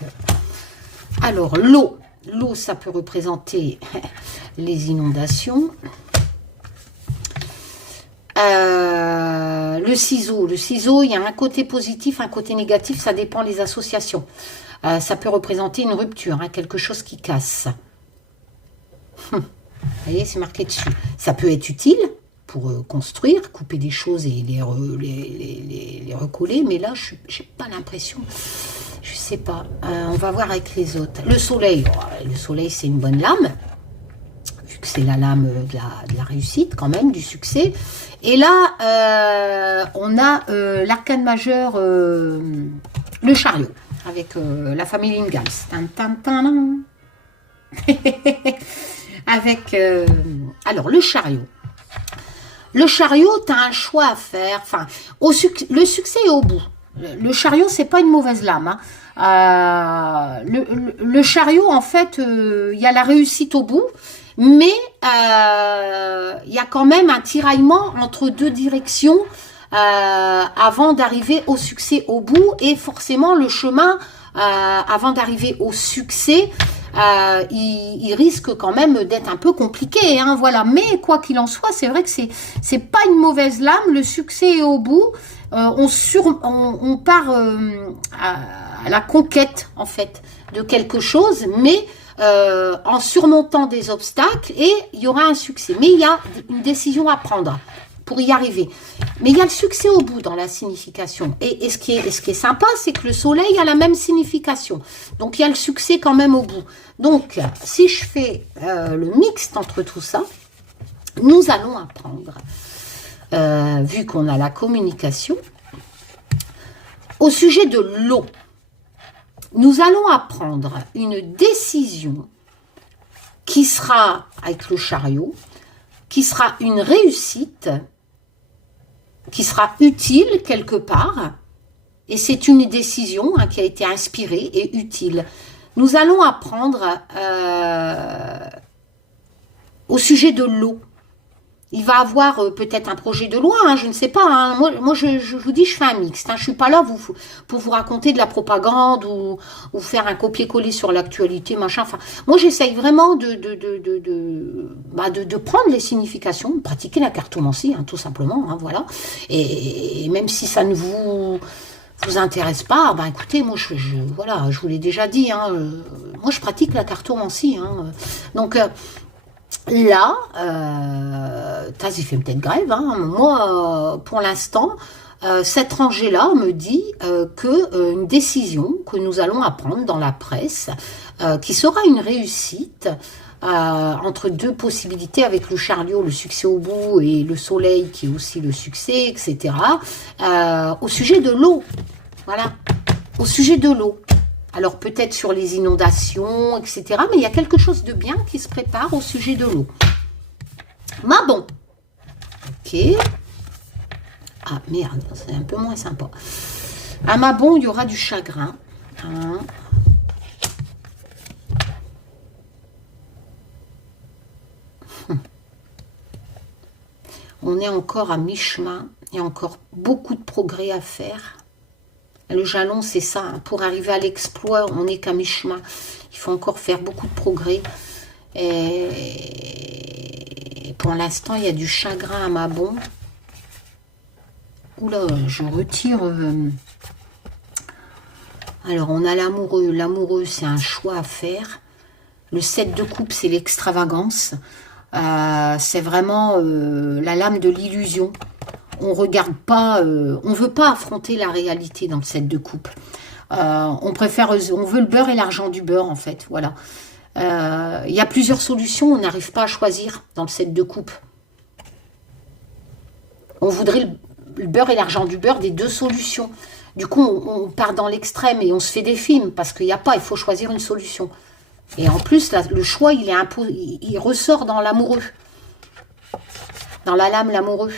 Alors, l'eau. L'eau, ça peut représenter les inondations. Le ciseau, il y a un côté positif, un côté négatif, ça dépend des associations. Ça peut représenter une rupture, hein, quelque chose qui casse. Vous voyez, c'est marqué dessus. Ça peut être utile pour construire, couper des choses et les recoller, mais là, je n'ai pas l'impression. Je sais pas. On va voir avec les autres. Le soleil, c'est une bonne lame. C'est la lame de la réussite quand même, du succès. Et là, on a l'arcane majeur, le chariot, avec la famille Ingalls. Avec, alors, le chariot. Le chariot, tu as un choix à faire. Enfin, le succès est au bout. Le chariot, c'est pas une mauvaise lame. Hein. Le chariot, en fait, il y a la réussite au bout. Mais il y a quand même un tiraillement entre deux directions avant d'arriver au succès au bout. Et forcément, le chemin, avant d'arriver au succès, il risque quand même d'être un peu compliqué. Hein, voilà. Mais quoi qu'il en soit, c'est vrai que c'est pas une mauvaise lame. Le succès est au bout. On part à la conquête, en fait, de quelque chose. Mais... en surmontant des obstacles et il y aura un succès. Mais il y a une décision à prendre pour y arriver. Mais il y a le succès au bout dans la signification. Et ce qui est sympa, c'est que le soleil a la même signification. Donc, il y a le succès quand même au bout. Donc, si je fais le mixte entre tout ça, nous allons apprendre, vu qu'on a la communication, au sujet de l'eau. Nous allons apprendre une décision qui sera, avec le chariot, qui sera une réussite, qui sera utile quelque part, Et c'est une décision qui a été inspirée et utile. Nous allons apprendre au sujet de l'eau. Il va avoir peut-être un projet de loi, je ne sais pas. Moi je vous dis, je fais un mixte. Je ne suis pas là pour vous raconter de la propagande ou faire un copier-coller sur l'actualité, machin. Enfin, moi, j'essaye vraiment de prendre les significations, de pratiquer la cartomancie, tout simplement. Voilà. Et même si ça ne vous intéresse pas, écoutez, moi, voilà, je vous l'ai déjà dit. Moi, je pratique la cartomancie. Donc... là, Taz, il fait peut-être grève. Moi, pour l'instant, cette rangée-là me dit qu'une décision que nous allons apprendre dans la presse, qui sera une réussite, entre deux possibilités avec le chariot, le succès au bout, et le soleil qui est aussi le succès, etc., au sujet de l'eau. Voilà, au sujet de l'eau. Alors peut-être sur les inondations, etc. Mais il y a quelque chose de bien qui se prépare au sujet de l'eau. Mabon. Ok. Ah merde, c'est un peu moins sympa. À Mabon, il y aura du chagrin. On est encore à mi-chemin. Il y a encore beaucoup de progrès à faire. Le jalon, c'est ça. Pour arriver à l'exploit, on n'est qu'à mi-chemin. Il faut encore faire beaucoup de progrès. Et pour l'instant, il y a du chagrin à Mabon. Oula, je retire. Alors, on a l'amoureux. L'amoureux, c'est un choix à faire. Le 7 de coupe, c'est l'extravagance. C'est vraiment la lame de l'illusion. On regarde pas, on veut pas affronter la réalité dans le 7 de coupe. On veut le beurre et l'argent du beurre, en fait. Voilà. Il y a plusieurs solutions, on n'arrive pas à choisir dans le 7 de coupe. On voudrait le beurre et l'argent du beurre des deux solutions. Du coup, on part dans l'extrême et on se fait des films parce qu'il n'y a pas, il faut choisir une solution. Et en plus, là, le choix, il ressort dans l'amoureux. Dans la lame, l'amoureux.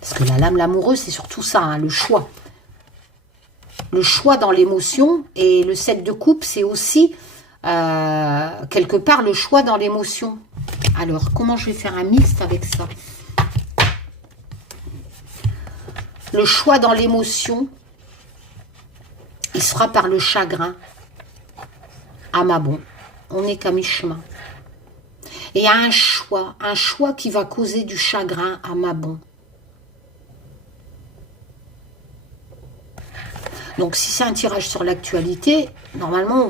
Parce que la lame, l'amoureux, c'est surtout ça, le choix. Le choix dans l'émotion. Et le 7 de coupe, c'est aussi, quelque part, le choix dans l'émotion. Alors, comment je vais faire un mixte avec ça? Le choix dans l'émotion, il sera par le chagrin. À Mabon. On n'est qu'à mi-chemin. Et il y a un choix qui va causer du chagrin à Mabon. Donc, si c'est un tirage sur l'actualité, normalement,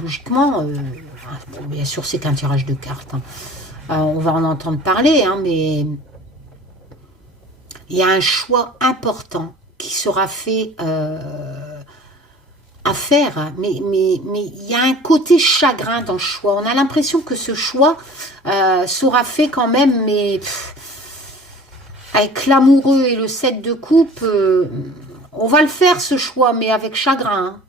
logiquement, bon, bien sûr, c'est qu'un tirage de cartes. On va en entendre parler, mais il y a un choix important qui sera fait à faire, mais il y a un côté chagrin dans le choix. On a l'impression que ce choix sera fait quand même, mais avec l'amoureux et le 7 de coupe... on va le faire, ce choix, mais avec chagrin.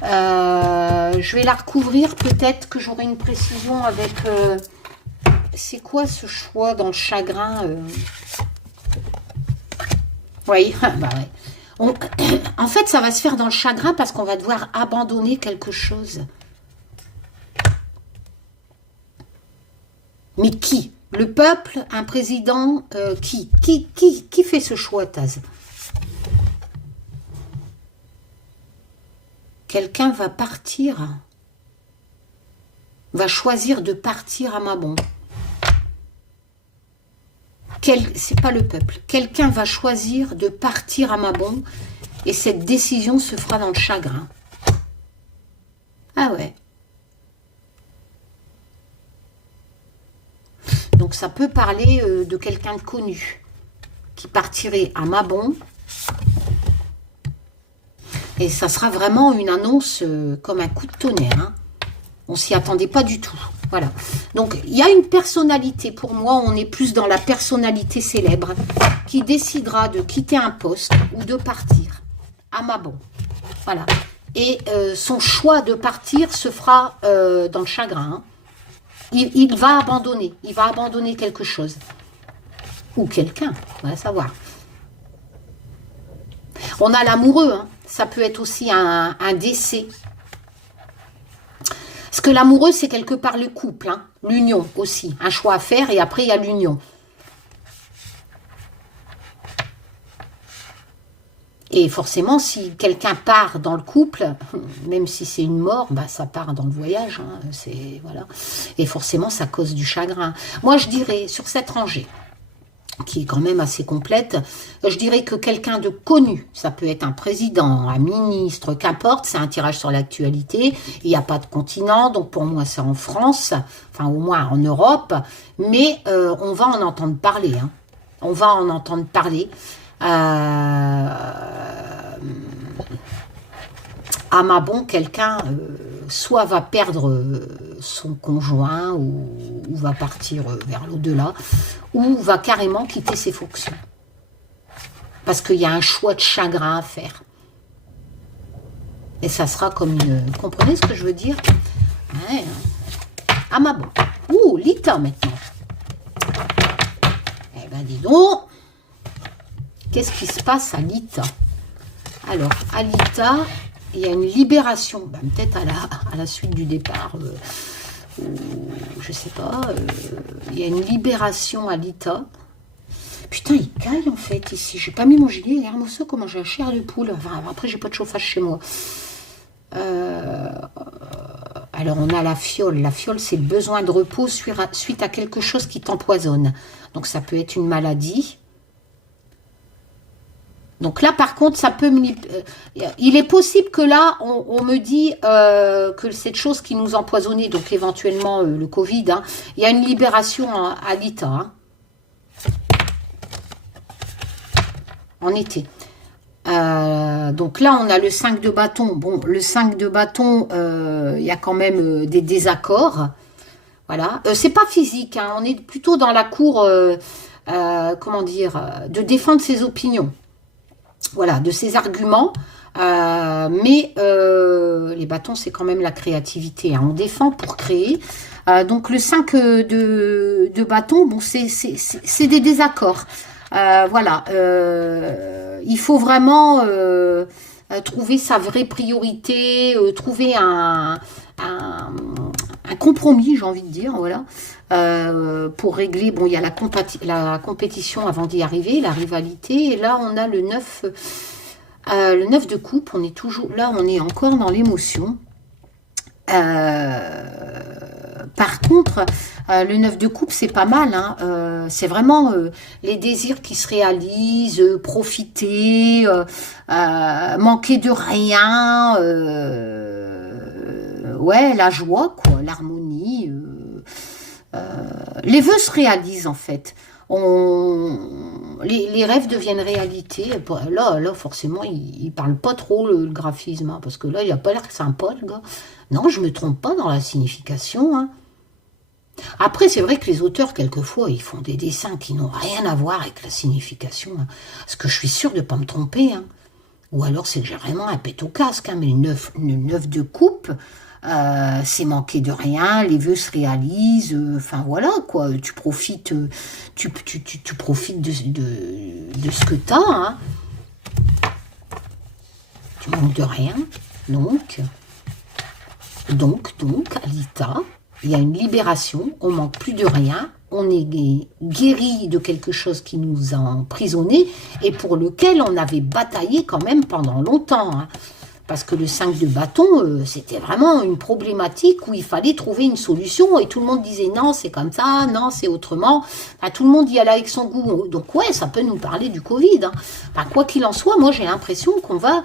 Je vais la recouvrir. Peut-être que j'aurai une précision avec... c'est quoi ce choix dans le chagrin Oui, bah ouais. En fait, ça va se faire dans le chagrin parce qu'on va devoir abandonner quelque chose. Mais qui ? Le peuple, un président, qui fait ce choix, Taz? Quelqu'un va partir, va choisir de partir à Mabon. C'est pas le peuple. Quelqu'un va choisir de partir à Mabon et cette décision se fera dans le chagrin. Ah ouais. Donc ça peut parler de quelqu'un de connu qui partirait à Mabon. Et ça sera vraiment une annonce comme un coup de tonnerre. On s'y attendait pas du tout. Voilà. Donc il y a une personnalité, pour moi, on est plus dans la personnalité célèbre qui décidera de quitter un poste ou de partir à Mabon. Voilà. Et son choix de partir se fera dans le chagrin. Il va abandonner quelque chose. Ou quelqu'un, on va savoir. On a l'amoureux, hein. Ça peut être aussi un décès. Parce que l'amoureux, c'est quelque part le couple, hein. L'union aussi. Un choix à faire et après, il y a l'union. Et forcément, si quelqu'un part dans le couple, même si c'est une mort, bah, ça part dans le voyage. Hein. Voilà. Et forcément, ça cause du chagrin. Moi, je dirais, sur cette rangée, qui est quand même assez complète, je dirais que quelqu'un de connu, ça peut être un président, un ministre, qu'importe, c'est un tirage sur l'actualité, il n'y a pas de continent, donc pour moi c'est en France, enfin au moins en Europe, mais on va en entendre parler, hein. On va en entendre parler. À ma bon, quelqu'un soit va perdre son conjoint ou va partir vers l'au-delà, ou va carrément quitter ses fonctions. Parce qu'il y a un choix de chagrin à faire. Et ça sera comme une... Vous comprenez ce que je veux dire? Ouais. À ma bon. Ouh, Lita maintenant. Eh ben dis donc. Qu'est-ce qui se passe à Lita? Alors, à Lita, il y a une libération, ben, peut-être à la suite du départ, ou, je sais pas, il y a une libération à Lita. Putain, il caille en fait ici. J'ai pas mis mon gilet, regarde-moi ça, comment j'ai la chair de poule. Enfin, après, j'ai pas de chauffage chez moi. Alors, on a la fiole. La fiole, c'est le besoin de repos suite à quelque chose qui t'empoisonne. Donc, ça peut être une maladie. Donc là, par contre, ça peut il est possible que là, on me dit que cette chose qui nous empoisonnait, donc éventuellement le Covid, hein, il y a une libération à Lita. Hein, en été. Donc là, on a le 5 de bâton. Bon, le 5 de bâton, il y a quand même des désaccords. Voilà. C'est pas physique, hein, on est plutôt dans la cour, comment dire, de défendre ses opinions. Voilà, de ses arguments, mais les bâtons, c'est quand même la créativité. Hein. On défend pour créer. Donc, le 5 de bâton, bon, c'est des désaccords. Voilà, il faut vraiment trouver sa vraie priorité, trouver un compromis, j'ai envie de dire, voilà. Pour régler, bon, il y a la compétition avant d'y arriver, la rivalité, et là on a le 9 de coupe, on est toujours, là on est encore dans l'émotion. Par contre, le 9 de coupe, c'est pas mal, hein. C'est vraiment les désirs qui se réalisent, profiter, manquer de rien, ouais, la joie, quoi, l'harmonie, les vœux se réalisent en fait. Les rêves deviennent réalité. Là forcément, il parle pas trop le graphisme, hein, parce que là, il a pas l'air sympa, le gars. Non, je me trompe pas dans la signification. Hein. Après, c'est vrai que les auteurs, quelquefois, ils font des dessins qui n'ont rien à voir avec la signification. Hein, parce que je suis sûre de ne pas me tromper. Hein. Ou alors, c'est que j'ai vraiment un pet au casque. Hein, mais le 9 de coupe... c'est manquer de rien, les vœux se réalisent, enfin voilà quoi, tu profites, tu profites de ce que tu as, hein. Tu manques de rien, donc à Lita, il y a une libération, on manque plus de rien, on est guéri de quelque chose qui nous a emprisonnés et pour lequel on avait bataillé quand même pendant longtemps, hein. Parce que le 5 de bâton, c'était vraiment une problématique où il fallait trouver une solution. Et tout le monde disait non, c'est comme ça, non, c'est autrement. Enfin, tout le monde y allait avec son goût. Donc ouais, ça peut nous parler du Covid. Hein. Enfin, quoi qu'il en soit, moi j'ai l'impression qu'on va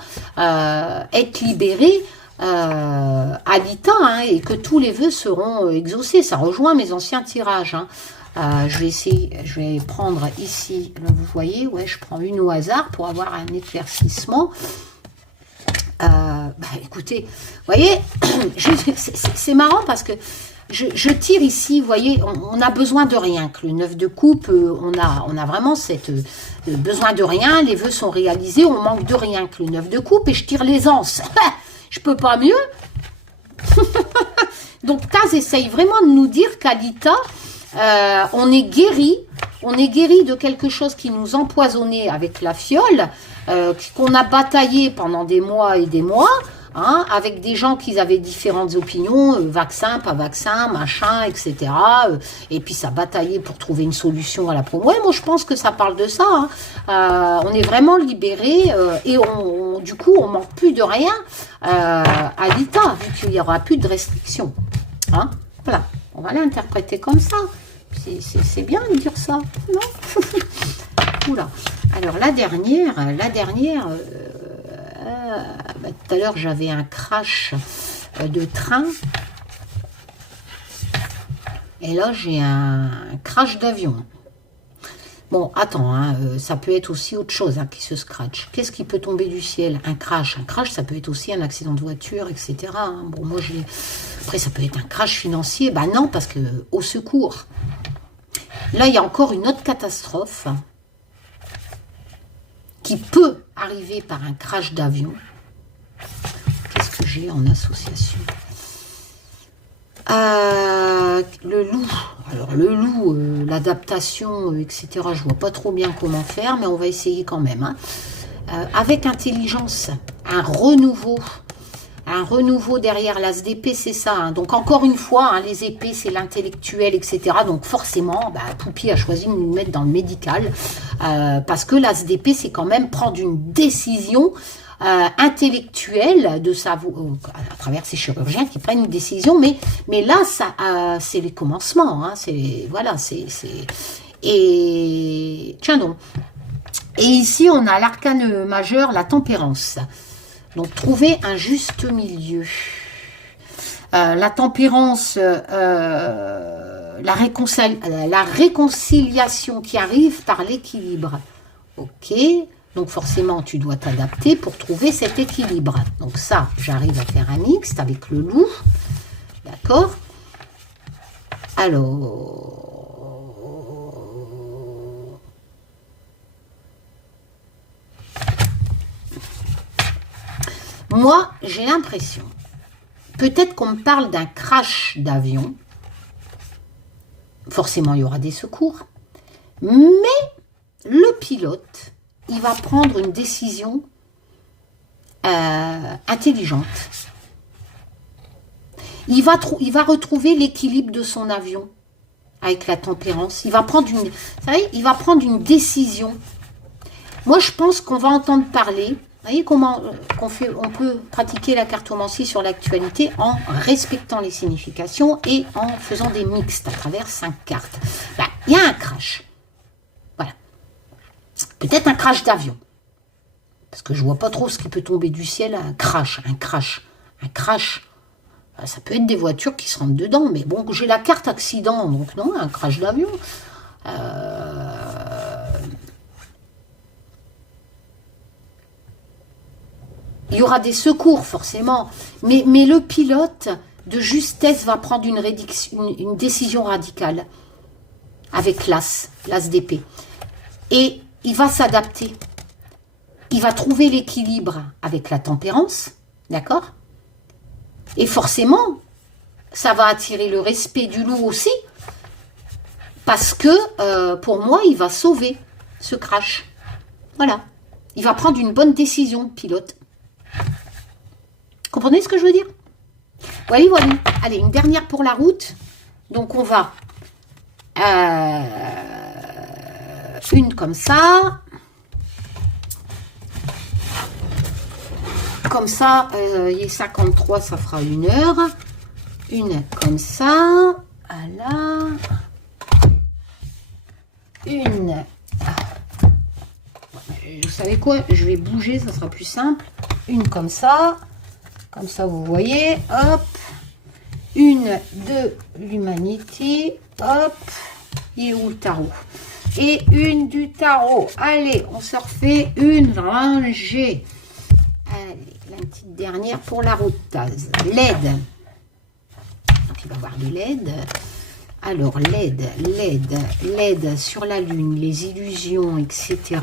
être libéré à Lita, hein, et que tous les vœux seront exaucés. Ça rejoint mes anciens tirages. Hein. Je vais essayer, je vais prendre ici, là vous voyez, ouais, je prends une au hasard pour avoir un éclaircissement. Bah, écoutez, vous voyez, c'est marrant parce que je tire ici, vous voyez, on a besoin de rien. Que le 9 de coupe, on a vraiment cette besoin de rien, les vœux sont réalisés, on manque de rien. Que le 9 de coupe et je tire l'aisance. Je peux pas mieux. Donc Taz essaye vraiment de nous dire qu'à Lita, on est guéri de quelque chose qui nous empoisonnait avec la fiole. qu'on a bataillé pendant des mois et des mois, hein, avec des gens qui avaient différentes opinions, vaccin, pas vaccin, machin, etc. Et puis ça bataillait pour trouver une solution à la problème. Ouais, moi je pense que ça parle de ça. Hein. On est vraiment libérés et du coup on manque plus de rien à l'État, vu qu'il n'y aura plus de restrictions. Hein. Voilà, on va l'interpréter comme ça. C'est bien de dire ça, non? Oula. Alors la dernière, tout à l'heure j'avais un crash de train et là j'ai un crash d'avion. Bon, attends, hein, ça peut être aussi autre chose hein, qui se scratch. Qu'est-ce qui peut tomber du ciel? Un crash, ça peut être aussi un accident de voiture, etc. Hein. Bon, moi après ça peut être un crash financier. Bah non, parce que au secours. Là, il y a encore une autre catastrophe qui peut arriver par un crash d'avion. Qu'est-ce que j'ai en association? Le loup. Alors, le loup, l'adaptation, etc., je vois pas trop bien comment faire, mais on va essayer quand même. Hein. Avec intelligence, un renouveau derrière l'ASDP, c'est ça. Hein. Donc, encore une fois, hein, les épées, c'est l'intellectuel, etc. Donc, forcément, Poupie a choisi de nous mettre dans le médical parce que l'ASDP, c'est quand même prendre une décision intellectuelle de à travers ces chirurgiens qui prennent une décision. Mais là, ça, c'est les commencements. Hein. Voilà, Et tiens donc. Et ici, on a l'arcane majeur, la tempérance. Donc, trouver un juste milieu. La tempérance, la réconciliation qui arrive par l'équilibre. Ok, donc forcément, tu dois t'adapter pour trouver cet équilibre. Donc ça, j'arrive à faire un mixte avec le loup. D'accord? Alors... Moi, j'ai l'impression, peut-être qu'on me parle d'un crash d'avion, forcément il y aura des secours, mais le pilote, il va prendre une décision intelligente. Il va retrouver l'équilibre de son avion avec la tempérance. Il va prendre une décision. Moi, je pense qu'on va entendre parler. Vous voyez comment on peut pratiquer la cartomancie sur l'actualité en respectant les significations et en faisant des mixtes à travers 5 cartes. Là, il y a un crash. Voilà. Peut-être un crash d'avion. Parce que je ne vois pas trop ce qui peut tomber du ciel. Un crash. Ça peut être des voitures qui se rentrent dedans. Mais bon, j'ai la carte accident. Donc non, un crash d'avion. Il y aura des secours, forcément. Mais le pilote, de justesse, va prendre une décision radicale avec l'as d'épée. Et il va s'adapter. Il va trouver l'équilibre avec la tempérance, d'accord? Et forcément, ça va attirer le respect du loup aussi, parce que, pour moi, il va sauver ce crash. Voilà. Il va prendre une bonne décision, pilote. Comprenez ce que je veux dire? Voilà, voilà. Allez, une dernière pour la route. Donc, on va... une comme ça. Comme ça, il est 53, ça fera 1 heure. Une comme ça. Voilà. Une... Vous savez quoi? Je vais bouger, ça sera plus simple. Une comme ça. Comme ça, vous voyez. Hop. Une de l'Humanity. Hop. Il est où le tarot? Et une du tarot. Allez, on se refait une rangée. Allez, la petite dernière pour la routase. LED. Donc, il va y avoir des LED. Alors, LED sur la Lune, les illusions, etc.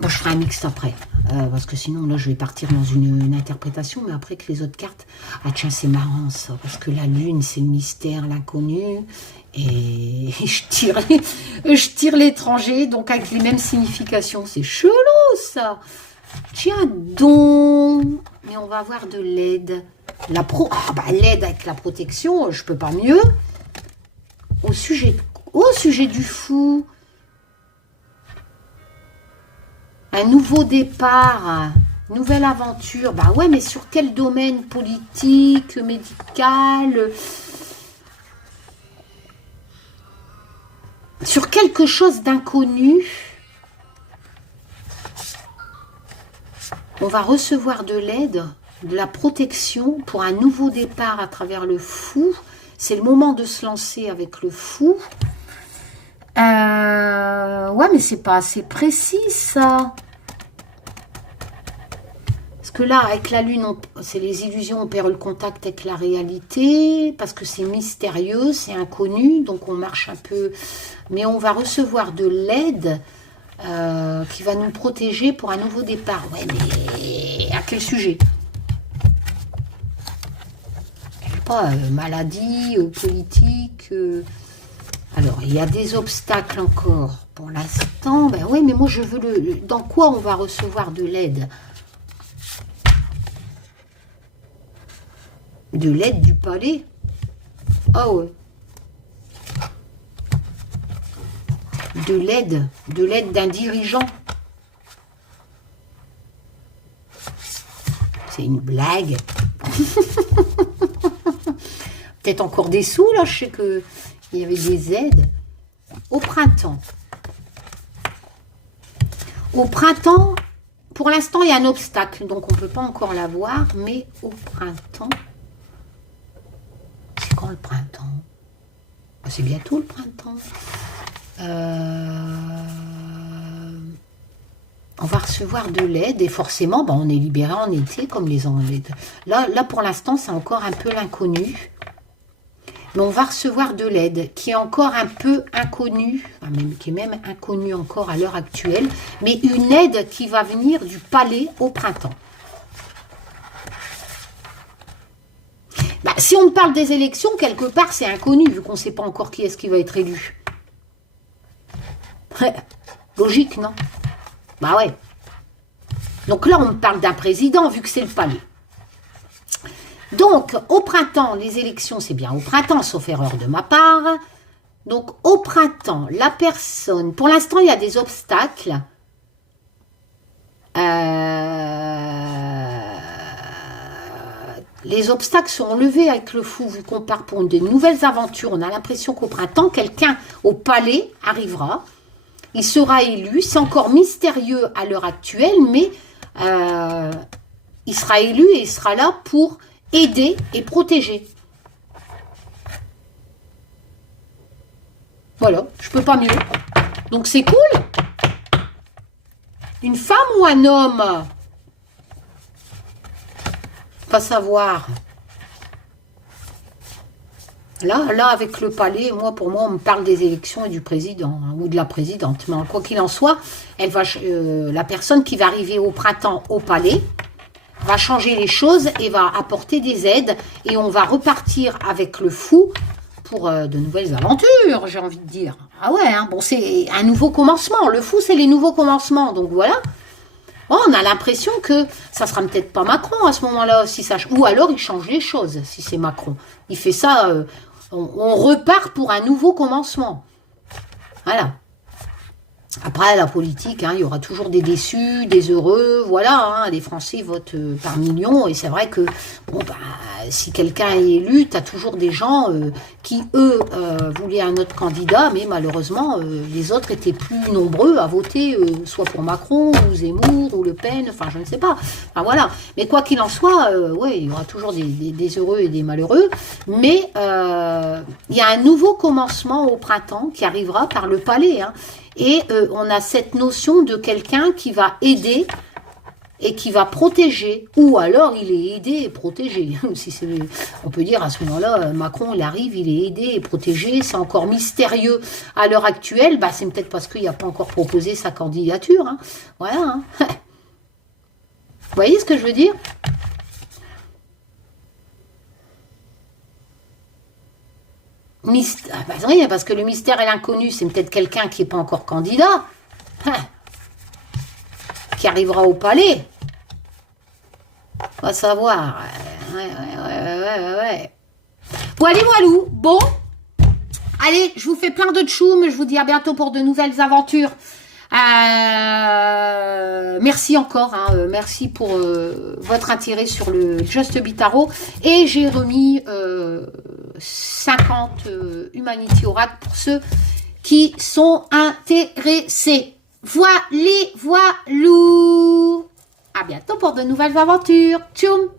Moi, je ferai un mix après. Parce que sinon, là, je vais partir dans une interprétation. Mais après que les autres cartes... Ah tiens, c'est marrant ça. Parce que la lune, c'est le mystère, l'inconnu. Et je tire l'étranger. Donc, avec les mêmes significations. C'est chelou, ça. Tiens donc. Mais on va avoir de l'aide. L'aide avec la protection, je peux pas mieux. Au sujet du fou. Un nouveau départ, nouvelle aventure. Bah ouais, mais sur quel domaine? Politique, médical? Sur quelque chose d'inconnu. On va recevoir de l'aide, de la protection pour un nouveau départ à travers le fou. C'est le moment de se lancer avec le fou. Ouais, mais c'est pas assez précis, ça. Parce que là, avec la lune, c'est les illusions, on perd le contact avec la réalité, parce que c'est mystérieux, c'est inconnu, donc on marche un peu... Mais on va recevoir de l'aide qui va nous protéger pour un nouveau départ. Ouais, mais à quel sujet? Je sais pas, maladie, politique... Alors, il y a des obstacles encore pour l'instant. Ben oui, mais moi, je veux le... Dans quoi on va recevoir de l'aide? De l'aide du palais? Ah ouais. De l'aide d'un dirigeant. C'est une blague. Peut-être encore des sous, là, je sais que... Il y avait des aides au printemps. Au printemps, pour l'instant, il y a un obstacle, donc on ne peut pas encore l'avoir, mais au printemps, c'est quand le printemps? C'est bientôt le printemps. On va recevoir de l'aide et forcément, on est libéré en été, comme les Anglais. Là, pour l'instant, c'est encore un peu l'inconnu. Mais on va recevoir de l'aide qui est encore un peu inconnue, qui est même inconnue encore à l'heure actuelle, mais une aide qui va venir du palais au printemps. Si on parle des élections, quelque part, c'est inconnu, vu qu'on ne sait pas encore qui est-ce qui va être élu. Logique, non? Bah ouais. Donc là, on me parle d'un président, vu que c'est le palais. Donc, au printemps, les élections, c'est bien au printemps, sauf erreur de ma part. Donc, au printemps, la personne... Pour l'instant, il y a des obstacles. Les obstacles seront levés avec le fou, vu qu'on part pour des nouvelles aventures. On a l'impression qu'au printemps, quelqu'un au palais arrivera. Il sera élu. C'est encore mystérieux à l'heure actuelle, mais il sera élu et il sera là pour... aider et protéger. Voilà, je peux pas mieux. Donc c'est cool. Une femme ou un homme? Pas savoir. Là, avec le palais, pour moi, on me parle des élections et du président, ou de la présidente. Mais quoi qu'il en soit, la personne qui va arriver au printemps au palais va changer les choses et va apporter des aides. Et on va repartir avec le fou pour de nouvelles aventures, j'ai envie de dire. Ah ouais, hein, bon, c'est un nouveau commencement. Le fou, c'est les nouveaux commencements. Donc voilà. Oh, on a l'impression que ça sera peut-être pas Macron à ce moment-là. Ou alors, il change les choses, si c'est Macron. Il fait ça, on repart pour un nouveau commencement. Voilà. Après, la politique, il y aura toujours des déçus, des heureux, voilà, les Français votent par millions, et c'est vrai que, si quelqu'un est élu, tu as toujours des gens qui, eux, voulaient un autre candidat, mais malheureusement, les autres étaient plus nombreux à voter, soit pour Macron, ou Zemmour, ou Le Pen, enfin, je ne sais pas, enfin, voilà. Mais quoi qu'il en soit, ouais, il y aura toujours des heureux et des malheureux, mais il y a un nouveau commencement au printemps qui arrivera par le palais, Et on a cette notion de quelqu'un qui va aider et qui va protéger, ou alors il est aidé et protégé. Si on peut dire à ce moment-là, Macron, il arrive, il est aidé et protégé, c'est encore mystérieux à l'heure actuelle, bah, c'est peut-être parce qu'il n'a pas encore proposé sa candidature. Hein. Voilà. Hein. Vous voyez ce que je veux dire? Ah bah, rien, parce que le mystère et l'inconnu, c'est peut-être quelqu'un qui n'est pas encore candidat, qui arrivera au palais. On va savoir. Ouais. Voilà, voilou. Bon. Allez, je vous fais plein de tchoum. Je vous dis à bientôt pour de nouvelles aventures. Merci encore. Hein, merci pour votre intérêt sur le Just Bitaro. Et j'ai remis 50 Humanity Oracle pour ceux qui sont intéressés. Voilou. À bientôt pour de nouvelles aventures. Tchoum.